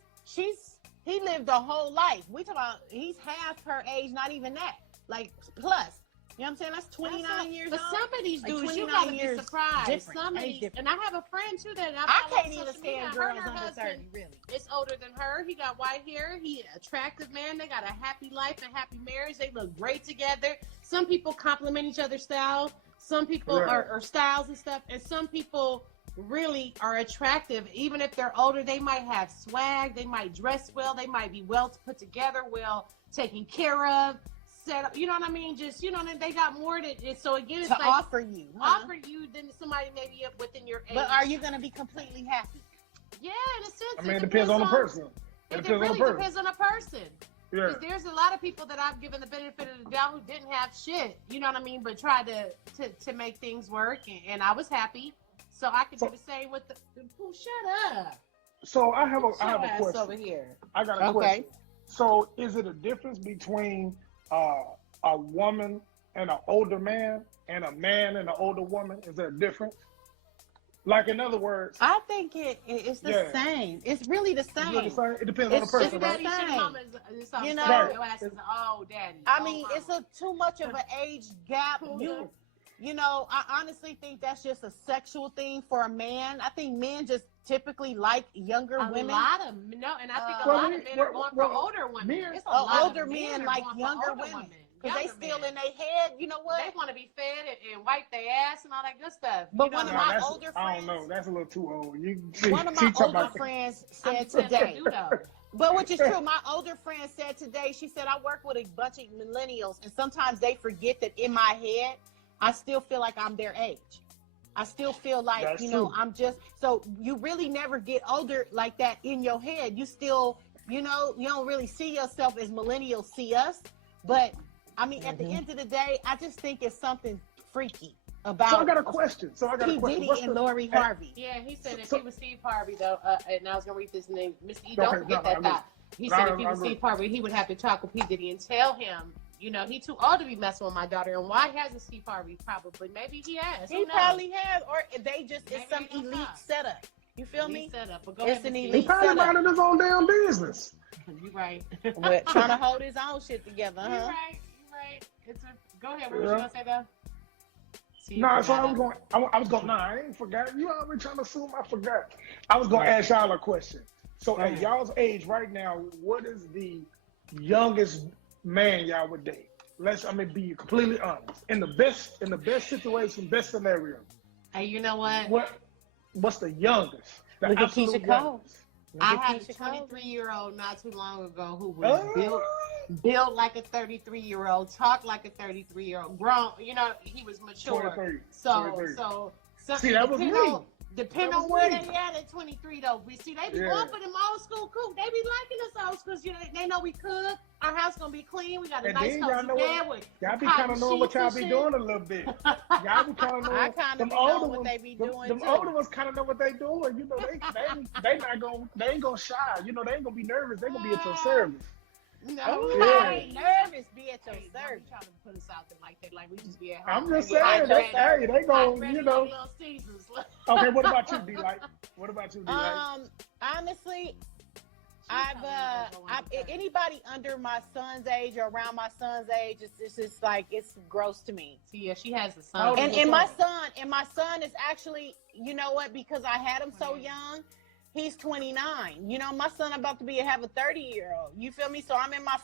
lived a whole life. We talking about he's half her age, not even that, like plus. You know what I'm saying? That's 29 years But old. some of these Like dudes, you 29 gotta be years surprised. different, Some of age these, different. and I have a friend too that I follow can't on even social media. stand Her girls and her under husband 30, really. is older than her. He got white hair. He an attractive man. They got a happy life and happy marriage. They look great together. Some people compliment each other's style. Some people Yeah. are styles and stuff, and some people really are attractive. Even if they're older, they might have swag. They might dress well. They might be well put together, well taken care of. Set up, you know what I mean? Just, you know, they got more to it. So again, it's To like offer you, huh? offer you than somebody maybe within your age. But are you gonna be completely happy? Yeah, in a sense. I mean, it depends on the person. It depends on really the person. depends on the person. Yeah. 'Cause there's a lot of people that I've given the benefit of the doubt who didn't have shit, you know what I mean, but tried to make things work, and I was happy. So I could do the same with the shut up. So I have a Shut your ass question. over here. I got a Okay. question. So is it a difference between a woman and an older man and a man and an older woman? Is there a difference? Like, in other words, I think it's the same. It's really the it's same. really the same. It depends on the It's person, just right? Daddy, Same. shit, mama is something. You know- Right. Your ass is daddy. I Oh, mean, mama. it's too much of an age gap. You know, I honestly think that's just a sexual thing for a man. I think men just typically like younger women. Lot of no, and I think a Well, lot of men are going for older women. men- It's a lot Older of men are like going for younger older women. women. Because they Younger still men. in their head, you know what? They want to be fed and wipe their ass and all that good stuff. But You know one of what my I mean? older I don't friends, know. That's a little too old. one of my older friends I'm said telling today, you though. but which is true, my older friend said today, she said, I work with a bunch of millennials, and sometimes they forget that in my head, I still feel like I'm their age. I still feel like, That's you know, true. I'm just, so you really never get older like that in your head. You still, you know, you don't really see yourself as millennials see us. But, I mean, at the end of the day, I just think it's something freaky about So I got a question. P. Diddy and Lori Harvey. Yeah, he said if So- he was Steve Harvey though, and I was gonna read this name, Mr. E, Okay, don't forget no, that I'm thought. He said if he I'm was good. Steve Harvey, he would have to talk with P. Diddy and tell him, you know, he too old to be messing with my daughter. And why hasn't Steve Harvey? Probably, maybe he has. He Who knows? probably has, or they just, Maybe it's some they gonna elite stop. setup. You feel He me? set up, but go It's ahead, an Mr. E. He elite probably setup. minding his own damn business. You right. With trying to hold his own shit together, You huh? right. You right. Go ahead. What was you gonna say though? See, you Nah, so forgot I was it. going. I was going. Nah, I ain't forgot. You already trying to assume I forgot. I was going to ask y'all a question. So at y'all's age right now, what is the youngest man y'all would date? Be completely honest. In the best situation, best scenario. Hey, you know what? What's the youngest? The Look at absolute Keisha Cole. youngest. I had a Keisha Cole. 23-year-old not too long ago who was built like a 33-year-old, talked like a 33-year-old, grown. You know, he was mature. 23. So 23. something See, that was depend me. depend That on was where me. they at 23 though. We see they be Yeah. going for them old school cook. They be liking us old schools. You know, they know we cook. Our house gonna be clean. We got a And nice then y'all cozy know bed what, with y'all be cotton kind of knowing what sheets y'all and be shit. doing a little bit. Y'all be kind of knowing. I kind of them be older knowing what ones- they be them- doing Them too. older ones kind of know what they doing. You know, they ain't gonna shy. You know, they ain't gonna be nervous. They gonna be at your service. No, Oh, we yeah. I ain't nervous. Be at your Hey, don't service. be trying to put us out there like that, like we just be at home. I'm just We hot saying. bread- They hot gon' bread you and know. Little Caesars. Okay, what about you, D-Light? What about you, D-Light? Honestly, anybody under my son's age or around my son's age, it's just like it's gross to me. See, yeah, she has the Oh, son. And my son is actually, you know what? Because I had him so young, he's 29. You know, my son about to have a 30-year-old. You feel me? So I'm in my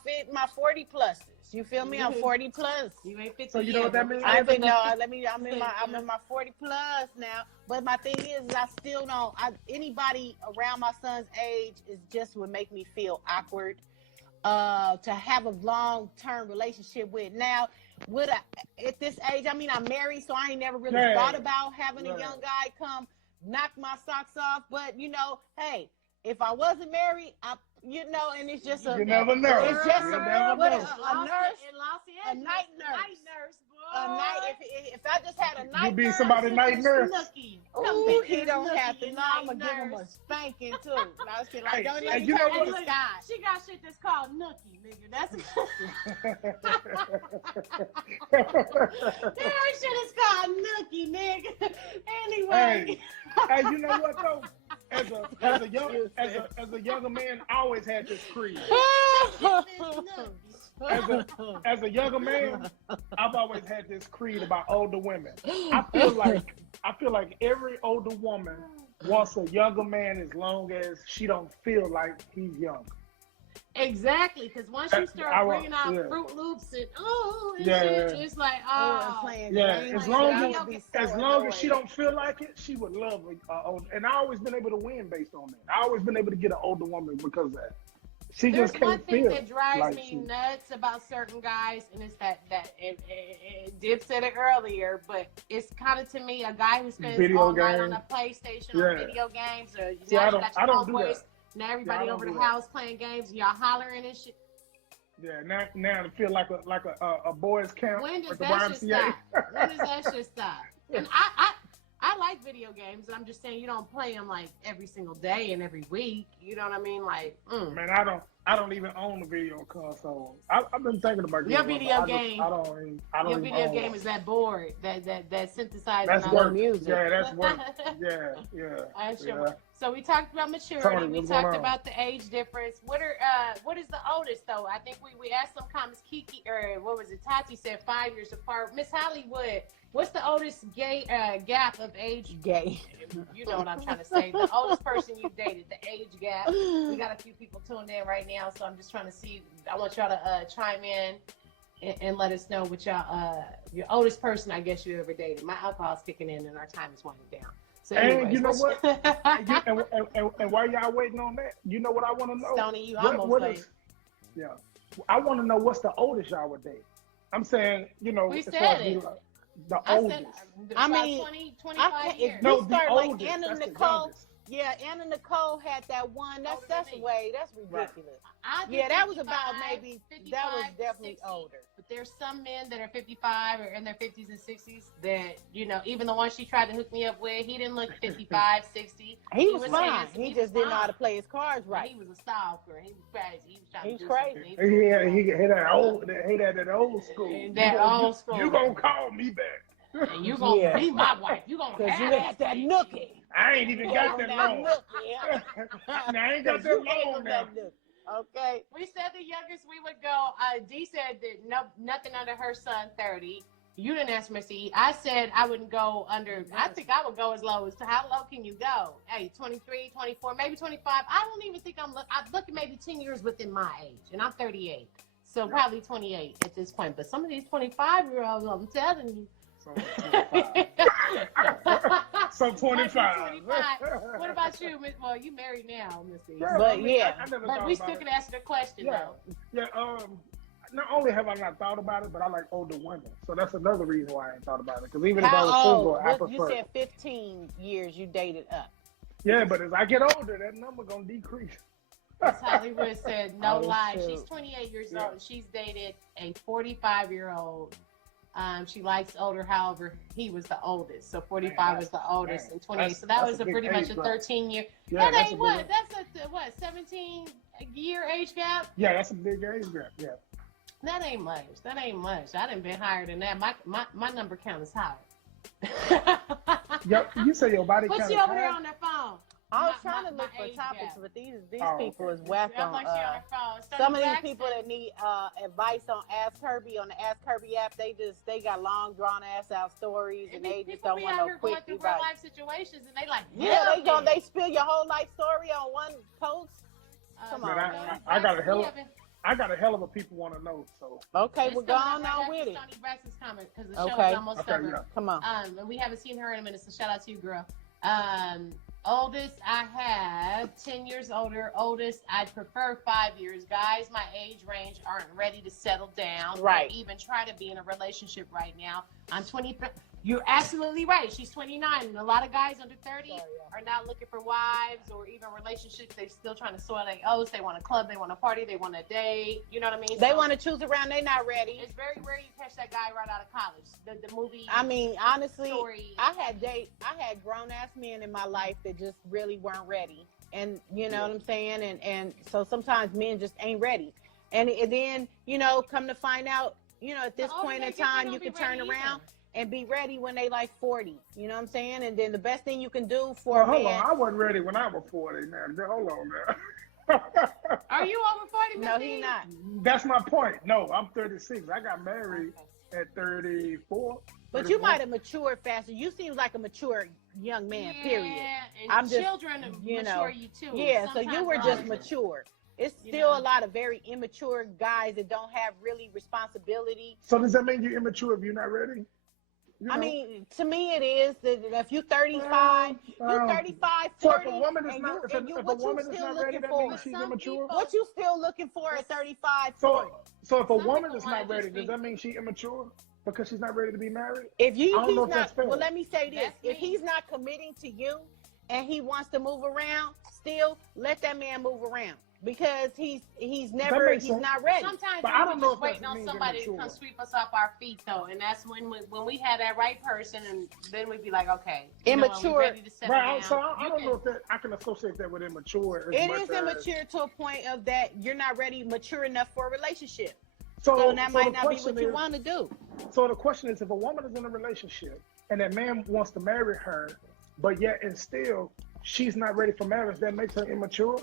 40 pluses. You feel me? I'm 40 plus. You ain't 50 So you know what that means? I'm in my 40 plus now. But my thing is I still don't. Anybody around my son's age is just would make me feel awkward. To have a long-term relationship with. Now, at this age, I mean, I'm married, so I ain't never really thought about having a young guy come knock my socks off. But you know, hey, if I wasn't married, and it's just You never know. It's just You a never what know. a nurse, in Los a Angeles, night nurse. Night nurse, boy. a night. If I just had a night, You be nurse, somebody's night nurse. Snooki. Ooh, he don't Snooki, have to. your No, I'm gonna night give him a nurse. spanking too. And I was saying, like, Hey, don't hey, let me you know turn what? to the sky. She got shit that's called nookie, nigga. That's her shit is called nookie, nigga. Anyway. Hey, you know what though? As a younger man, I always had this creed. As a younger man, I've always had this creed about older women. I feel like every older woman wants a younger man as long as she don't feel like he's young. Exactly, because once you start bringing out Fruit Loops and shit, it's like as long as she don't feel like it, she would love older. And I always been able to win based on that. I always been able to get an older woman because of that. She There's just can't one thing feel that drives like me nuts about certain guys, and it's that Dib said it earlier, but it's kind of to me a guy who spends all night on a PlayStation or video games, or now you got your homeboys, now everybody over the house playing games, y'all hollering and shit. Yeah, now to feel like a boys camp. When does like that shit stop? When does that shit stop? And I like video games, and I'm just saying you don't play them like every single day and every week. You know what I mean? Like, man, I don't even own a video console. I've been thinking about your video game. I don't your video game is that board that synthesizes that's work. Music. Yeah, that's work. Yeah. So we talked about maturity. Tony, we talked about the age difference. What is the oldest though? I think we asked some comments. Kiki or what was it? Tati said 5 years apart. Miss Hollywood, what's the oldest gap of age? Gay. You know what I'm trying to say. The oldest person you dated, the age gap. We got a few people tuned in right now, so I'm just trying to see. I want y'all to chime in and let us know what y'all your oldest person I guess you ever dated. My alcohol's kicking in and our time is winding down. So anyways, and you know what? and while y'all waiting on that, you know what I want to know? Stoney, you almost late. I want to know what's the oldest y'all would date. I'm saying, you know, we said it. The oldest. I mean, 20, 25 years. If you start like oldest, Anna that's the Nicole. youngest. Yeah, Anna Nicole had that one. That's ridiculous. I think Yeah, that was 55, about maybe 55, that was definitely 60. older. But there's some men that are 55 or in their 50s and 60s that, you know, even the one she tried to hook me up with, he didn't look 55, 60. He was fine. He just didn't know how to play his cards right. He was a stalker. He was crazy. He was trying to do crazy. something. He had that old school. That old school. You gonna call me back. And you gonna be my wife. You gonna Because have you had that nookie. I ain't even got that long. I ain't got that long now. Okay. We said the youngest we would go. D said that nothing under her son 30. You didn't ask Missy. I said I wouldn't go under. I think I would go as low as how low can you go? Hey, 23, 24, maybe 25. I don't even think I'm looking maybe 10 years within my age, and I'm 38, so probably 28 at this point. But some of these 25-year-olds, I'm telling you. So 25. What about you, Miss? Well, you married now, Missy. But yeah, but we still can answer the question though. Yeah. Not only have I not thought about it, but I like older women. So that's another reason why I ain't thought about it. Because even if I was single, I prefer. You said 15 years you dated up. Yeah, but as I get older, that number gonna decrease. As Hollywood said, no lie. She's 28 years old. And she's dated a 45-year-old. She likes older. However, he was the oldest. So 45 was the oldest, and 28. So that was pretty much a 13-year. Yeah, that ain't what? That's a 17-year age gap. Yeah, that's a big age gap. Yeah. That ain't much. I done been higher than that. My number count is higher. Yep. You say your body count. What's she over there on their phone? I was trying to look for topics, but these people is whack on. Like she on her phone. Some of these people that need advice on Ask Kirby on the Ask Kirby app, they got long drawn ass out stories, and they just don't want no quick going through advice. real life situations, and they like they spill your whole life story on one post. Come on, man. I got a hell of a people want to know. So okay, we're going on with it. Stoney Braxton's comment because the show is almost over. Yeah. Come on. And we haven't seen her in a minute, so shout out to you, girl. Oldest I have 10 years older. Oldest I'd prefer 5 years. Guys my age range aren't ready to settle down, right? Or even try to be in a relationship right now. I'm 20. You're absolutely right. She's 29, and a lot of guys under 30 are not looking for wives or even relationships. They're still trying to sort their oats. They want a club, they want a party, they want a date. You know what I mean? They want to choose around. They're not ready. It's very rare you catch that guy right out of college. The movie. I mean, honestly, story. I had grown ass men in my life that just really weren't ready, and you know what I'm saying. And so sometimes men just ain't ready, and then come to find out, at this point in time, you can turn around and be ready when they like 40. You know what I'm saying? And then the best thing you can do for hold a man. on, I wasn't ready when I was 40. Now, hold on, man. Are you over 40? No, he not. That's my point. No, I'm 36. I got married at 34. But 34. you might have matured faster. You seem like a mature young man. Period. And I'm just, children mature you too. Yeah, so you were just Sometimes mature. It's still a lot of very immature guys that don't have really responsibility. So does that mean you're immature if you're not ready? I mean, to me, it is that if you're 35, you're 35, 40, so if a woman is and not, if you, a what woman you is still not ready, looking that for? means she's immature. What you still looking for at 35, 40? So if a Some woman people is wanna not ready, just be- does that mean she's immature because she's not ready to be married? If I don't know if he's that's not, fair. well, let me say this: That's if me. he's not committing to you, and he wants to move around, still let that man move around because he's not ready. Sometimes But I we're don't know just if that waiting on means somebody to immature. come sweep us off our feet, though, and that's when we have that right person, and then we'd be like, okay, Immature. are we ready to settle Right, down? so I don't know if that I can associate that with immature. As It much is as, immature to a point of that you're not ready, mature enough for a relationship. So, So that might the not be question what you is- want to do. So the question is, if a woman is in a relationship and that man wants to marry her, but yet and still she's not ready for marriage, that makes her immature?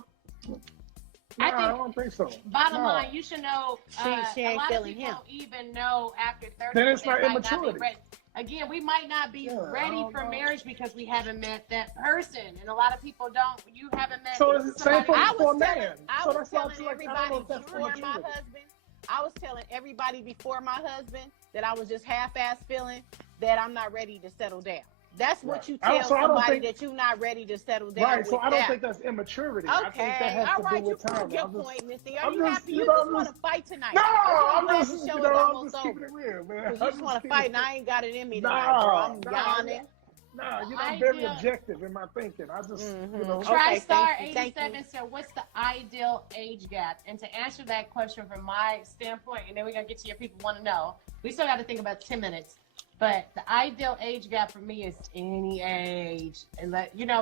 I No, think- I don't think so. Bottom No. line, you should know. She a ain't lot of feeling people him. don't even know after 30. Then it's they not might be immaturity. ready. Again, we might not be Yeah, I ready don't for know. marriage because we haven't met that person, and a lot of people don't. You haven't met. So it's the same somebody- for I for a was man. telling, I So was that's why I'm telling like, I don't know everybody if that's before my immaturity. husband. I was telling everybody before my husband that I was just half-ass feeling that I'm not ready to settle down. That's what Right. you I don't- tell so I don't somebody think- that you're not ready to settle down. Right, so I don't with think that's immaturity. I think that Okay, has all to right, do you with time. prove your I'm just- point, Missy. Are I'm you just, happy? you You know, just I'm want to just- fight tonight. No, I'm I'm just, the you show know, is I'm almost just keeping over. it real, man. Because I'm you just want to keeping fight, it- and I ain't got it in me Nah, tonight, bro. I'm nah, yawning. Nah, you know, I'm very Ideal- objective in my thinking. I just, you know, Okay, TriStar thank you, thank 87 said, "What's the ideal age gap?" And to answer that question from my standpoint, and then we're gonna get to your people want to know. We still got to think about 10 minutes. But the ideal age gap for me is any age, and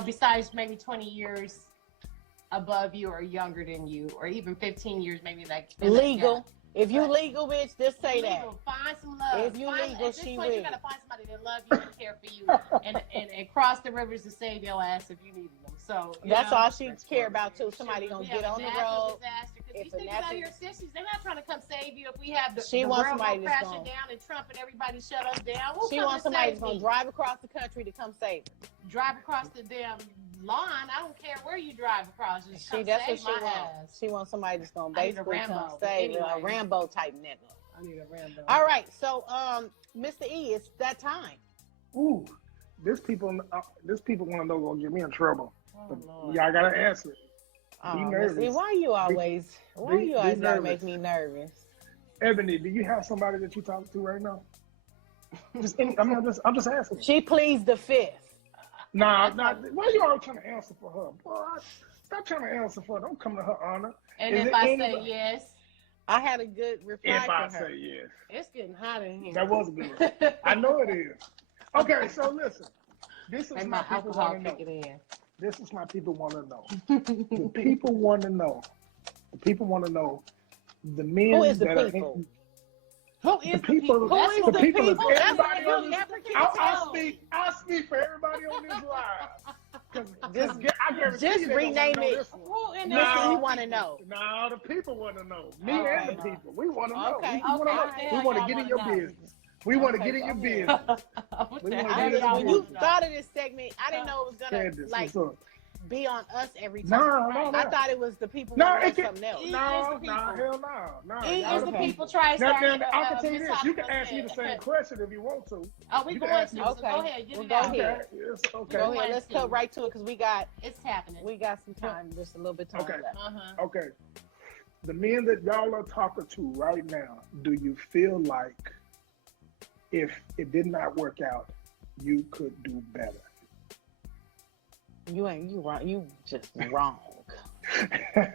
besides maybe 20 years above you or younger than you, or even 15 years, maybe like in that Legal. gap. If you But- legal, bitch, just say Legal. that. Find some love. If you legal, at this she point, will. You gotta find somebody that love you and care for you, and cross the rivers to save your ass if you needed them. So That's all she That's care funny. about too. Somebody gonna We get have on a the natural road. disaster, 'cause If these a niggas out natural- here, sissies, they're not trying to come save you if we have the She the wants world somebody go that's crashing gonna- down and Trump and everybody shut us down. Who's She coming wants to somebody save that's gonna me? drive across the country to come save her. Drive across the damn lawn. I don't care where you drive across. Just come That's what save she my wants. ass. She wants somebody that's gonna I need a basically come Rambo, save her. A anyway. Rambo type nigga. I need a Rambo. All right, so Mr. E, it's that time. ooh, this people want to know gonna get me in trouble. Oh, But Lord. y'all gotta answer it. Oh, nervous. Missy, why you always be gotta nervous. make me nervous? Ebony, do you have somebody that you talk to right now? I'm just asking. She pleads the fifth. Nah. Why you always trying to answer for her? Boy, stop trying to answer for her. Don't come to her honor. And Is if it I say anybody- yes, I had a good reply If I from her. say yes. it's getting hot in here. That was good. I know it is. Okay, so listen. This is And my my people alcohol want to know. kicking in. This is my people want to know. The people want to know. The people want to know the men Who is the that people? are in, Who the is people. Who is the the people. people? Is That's everybody what on you this, never can I speak for everybody on this live. Just- I guarantee just you they don't rename wanna know it. this one. Who in Missy, the you want to know. No, the people want to know. Me Okay. and the people. We want to know. Okay. We wanna know. Okay. We want to Y'all get in wanna your know. business. We want to Okay, get in your go business. What We the wanna hell I get just, in y'all when your you want to know? thought of this segment, I didn't know it was gonna Candace, like what's up? be on us every No, time. no. I thought it was the people No, wanting to it know can. something else. He is No, the people. hell no. He y'all is the Okay. people try Now, starting. I can tell you this. You can ask me the same question if you want to. Oh, we You going can ask to. me- So Okay. go ahead. Get Well, it go out. ahead. Yes, okay. Go ahead, let's cut right to it because It's happening. we got some time, just a little bit time Okay. left. Okay. The men that y'all are talking to right now, do you feel like if it did not work out, you could do better. You ain't you wrong. You just wrong.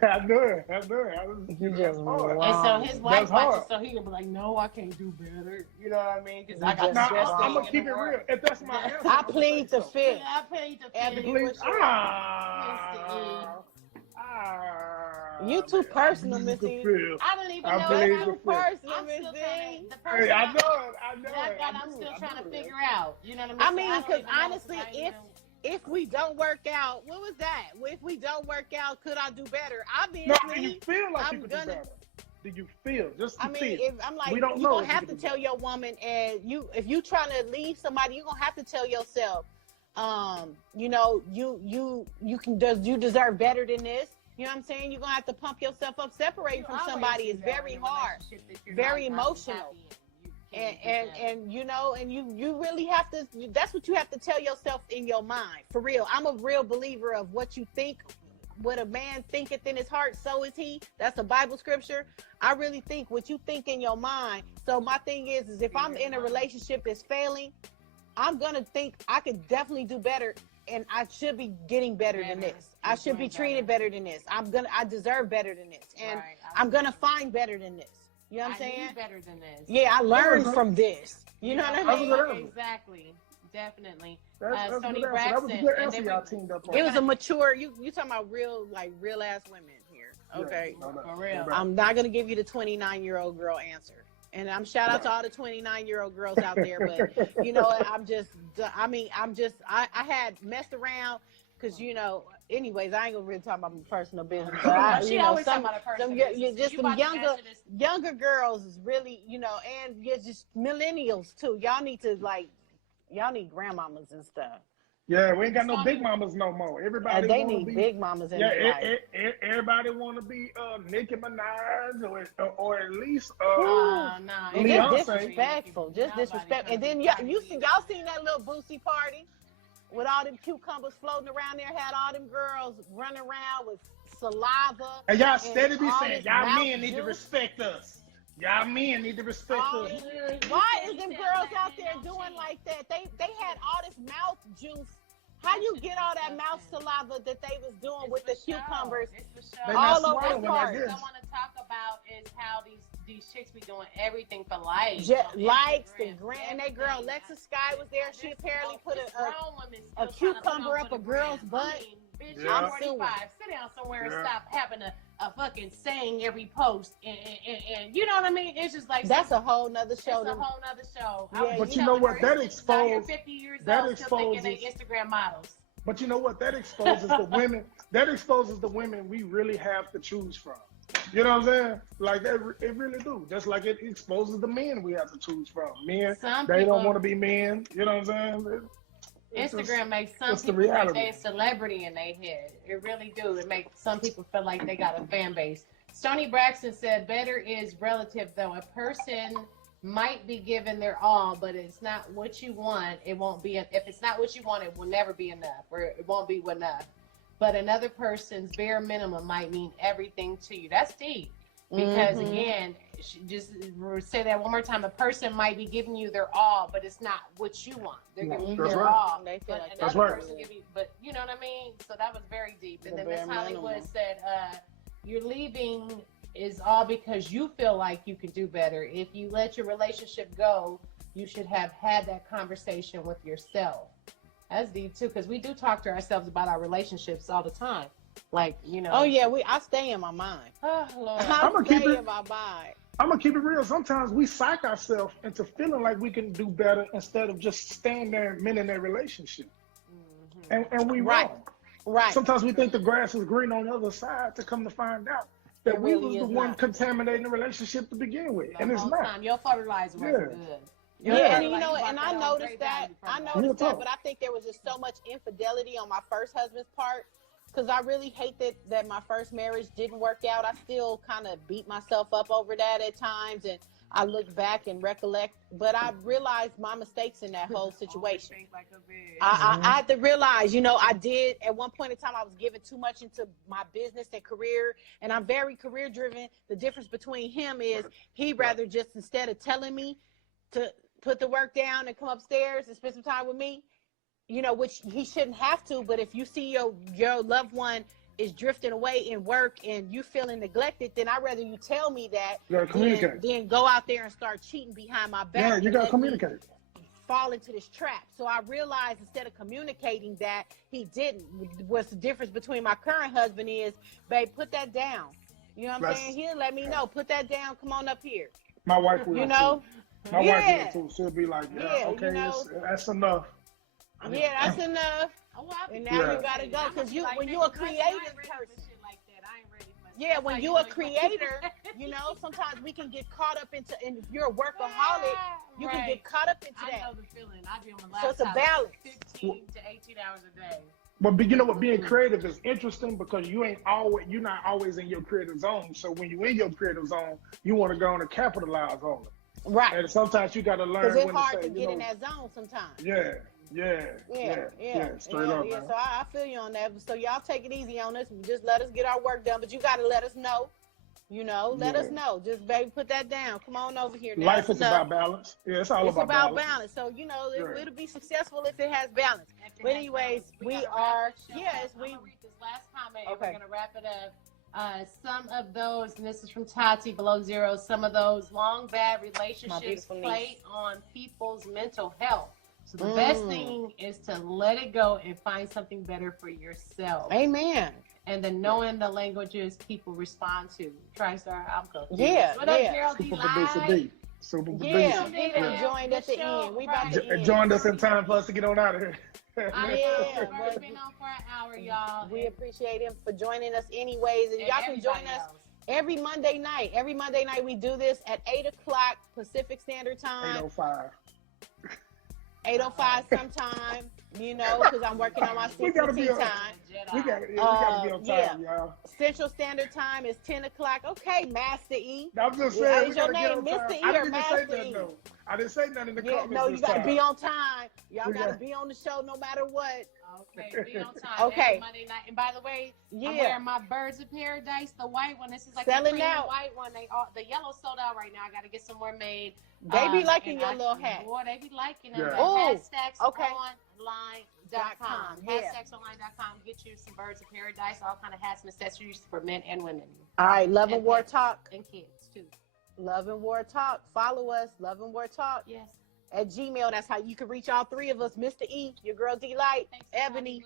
I know it. You just wrong. And so his wife That's watches, hard. so he can be like, "No, I can't do better." You know what I mean? Because I You got the just best wrong. I'm thing gonna in keep the it real. world. If that's my answer, I I'm gonna plead say the so. fifth. I paid the Abby, fee. Please. what's your- You too personal, I plead the Missy. fifth. I don't even I know. plead I'm the fifth. Personal, I'm still Missy. trying to, the Hey, person I know it. that I'm I still do trying to it. figure out. You know what I mean? I So mean, don't because even know, honestly, I ain't if we don't work out, what was that? If we don't work out, could I do better? No, do Obviously, you feel like I'm you could gonna- do better? Do you feel? Just to I mean, feel. if I'm like, We don't you know gonna if you have can to do tell better. your woman, and if you trying to leave somebody, you gonna have to tell yourself, you know, you deserve better than this. You know what I'm saying? You're gonna have to pump yourself up. Separating from somebody is very hard, very emotional. And you know, and you really have to, that's what you have to tell yourself in your mind, for real. I'm a real believer of what you think, what a man thinketh in his heart, so is he. That's a Bible scripture. I really think what you think in your mind. So my thing is if I'm in a relationship that's failing, I'm gonna think I could definitely do better, and I should be getting better than this. I should be treated better than this. I deserve better than this, and I'm gonna find better than this. You know what I'm saying? Need better than this. Yeah, I learned from this. You know what I That's mean? a good answer. Exactly. Definitely. That's a Tony good answer. That was a Braxton, good and answer then y'all teamed up on. It was a mature. You talking about real ass women here? Okay, Yeah, no, For real. I'm not gonna give you the 29-year-old girl answer. And I'm shout out to all the 29-year-old girls out there, but you know, I had messed around because you know. Anyways, I ain't gonna really talk about my personal business. But I, She you know, always some, talk about her personal some, business. just You some about to answer this. younger girls is really, you know, and just millennials too. Y'all need grandmamas and stuff. Yeah, we ain't got no big mamas no more. Everybody They want to need be big mamas in their life. everybody want to be Nicki Minaj or at least No. And Beyonce. just disrespectful, just disrespectful. And then y'all seen that little Boosie party with all them cucumbers floating around there? Had all them girls running around with saliva. And y'all steady be all saying, this y'all mouth men need to juice. respect us. Y'all men need to respect All us. this- Why is them girls out there doing like that? They had all this mouth juice. How you get all that mouth saliva that they was doing with the cucumbers They all not over the swallowing, I park? guess. What I want to talk about is how these chicks be doing everything for likes. Likes and and that girl Lexa Sky was there. She apparently put a cucumber up a girl's butt. Bitch, Yeah. I'm 45. Sit down somewhere and Yeah. stop having a fucking saying every post. And you know what I mean? It's just like That's a whole nother show. It's a whole nother show. Yeah, But you know what? That exposed. 50 years that old, still thinking they exposes- Instagram models. But you know what? That exposes the women. That exposes the women we really have to choose from. You know what I'm saying? Like that, it really do. Just like it exposes the men we have to choose from. Men, Some they people- don't want to be men. You know what I'm saying? It's Instagram just- makes some it's the people think reality. they're a celebrity in their head. It really do. It makes some people feel like they got a fan base. Tony Braxton said, better is relative, though. A person might be given their all, but it's not what you want. It won't be. If it's not what you want, it will never be enough, or it won't be enough. But another person's bare minimum might mean everything to you. That's deep. Because again, just say that one more time. A person might be giving you their all, but it's not what you want. They're giving you That's their right. all. They feel But like That's another right. person give you, but you know what I mean? So that was very deep. And The then Miss bare Hollywood minimum. said, you're leaving is all because you feel like you could do better. If you let your relationship go, you should have had that conversation with yourself. That's deep too, because we do talk to ourselves about our relationships all the time. Like, you know. Oh yeah, I stay in my mind. Oh, Lord. I'ma I keep stay it- in my mind. I'm gonna keep it real. Sometimes we psych ourselves into feeling like we can do better instead of just staying there and mending that relationship. And we Right. wrong. Right. Sometimes we think the grass is green on the other side to come to find out that It we really was the is one not. contaminating the relationship to begin with. The And it's whole not. time, your fertilizer wasn't Yeah. good. Yeah, Yeah. and you know, and I noticed that. Real talk. But I think there was just so much infidelity on my first husband's part, because I really hate that my first marriage didn't work out. I still kind of beat myself up over that at times, and I look back and recollect. But I realized my mistakes in that whole situation. I had to realize, you know, I did at one point in time, I was giving too much into my business and career, and I'm very career driven. The difference between him is he rather just, instead of telling me to put the work down and come upstairs and spend some time with me, you know, which he shouldn't have to. But if you see your loved one is drifting away in work and you feeling neglected, then I'd rather you tell me that than go out there and start cheating behind my back. Yeah, you gotta communicate. Fall into this trap. So I realized instead of communicating that he didn't. What's the difference between my current husband is, babe, put that down. You know what I'm saying? He'll let me know. Put that down. Come on up here. My wife will. You know? Too. My wife will too. She'll be like, okay, you know, that's enough. Yeah, that's enough. And now you gotta go because when you're a creative person. Yeah, when you're a creator, you know, sometimes we can get caught up into, and if you're a workaholic, you can get caught up into that. I know the feeling. I be on the so it's a balance. 15 to 18 hours a day. But you know what? Being creative is interesting because you're not always in your creative zone. So when you're in your creative zone, you want to go on and capitalize on it. Right. And sometimes you got to learn when to say, because it's hard to get in that zone sometimes. Yeah. Straight up, man. So I feel you on that. So y'all take it easy on us. Just let us get our work done. But you got to let us know. You know, let us know. Just, baby, put that down. Come on over here. Life is about balance. Yeah, it's all about balance. So, you know, it'll be successful if it has balance. But anyways, we are, yes, we. I'm going to read this last comment and we're going to wrap it up. Some of those, and this is from Tati below zero, some of those long, bad relationships play on people's mental health. So the best thing is to let it go and find something better for yourself. Amen. And then knowing the languages people respond to. TriStar, I'm confused. Yeah. What up, Gerald D. Live? Super producer. Yeah, he joined at the end. We about to end. Joined us in time for us to get on out of here. We've been on for an hour, y'all. We appreciate him for joining us anyways. And y'all can join us every Monday night. Every Monday night we do this at 8 o'clock Pacific Standard Time. 8:05. 8:05 sometime, you know, because I'm working on my CPT time. We gotta be on time, y'all. Central Standard Time is 10 o'clock. Okay, Master E. I'm just saying. Is your name Mr. E or Master E? I didn't say nothing in the comments. No, you got to be on time. Y'all got to be on the show no matter what. Okay, be on time. Okay. Monday night. And by the way, I'm wearing my Birds of Paradise, the white one. This is like selling the out. White one. The yellow sold out right now. I got to get some more made. They be liking your little hat. Boy, they be liking it. Oh, Hashtagsonline.com. Hashtagsonline.com. Get you some Birds of Paradise, all kind of hats and accessories for men and women. All right, Love and War Talk. And kids, too. Love and War Talk. Follow us, Love and War Talk. Yes. At Gmail, that's how you can reach all three of us. Mr. E, your girl D-Light, Ebony.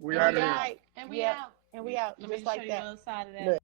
We out here. And we out. And we out. Let just me like show that. you the other side of that. Look.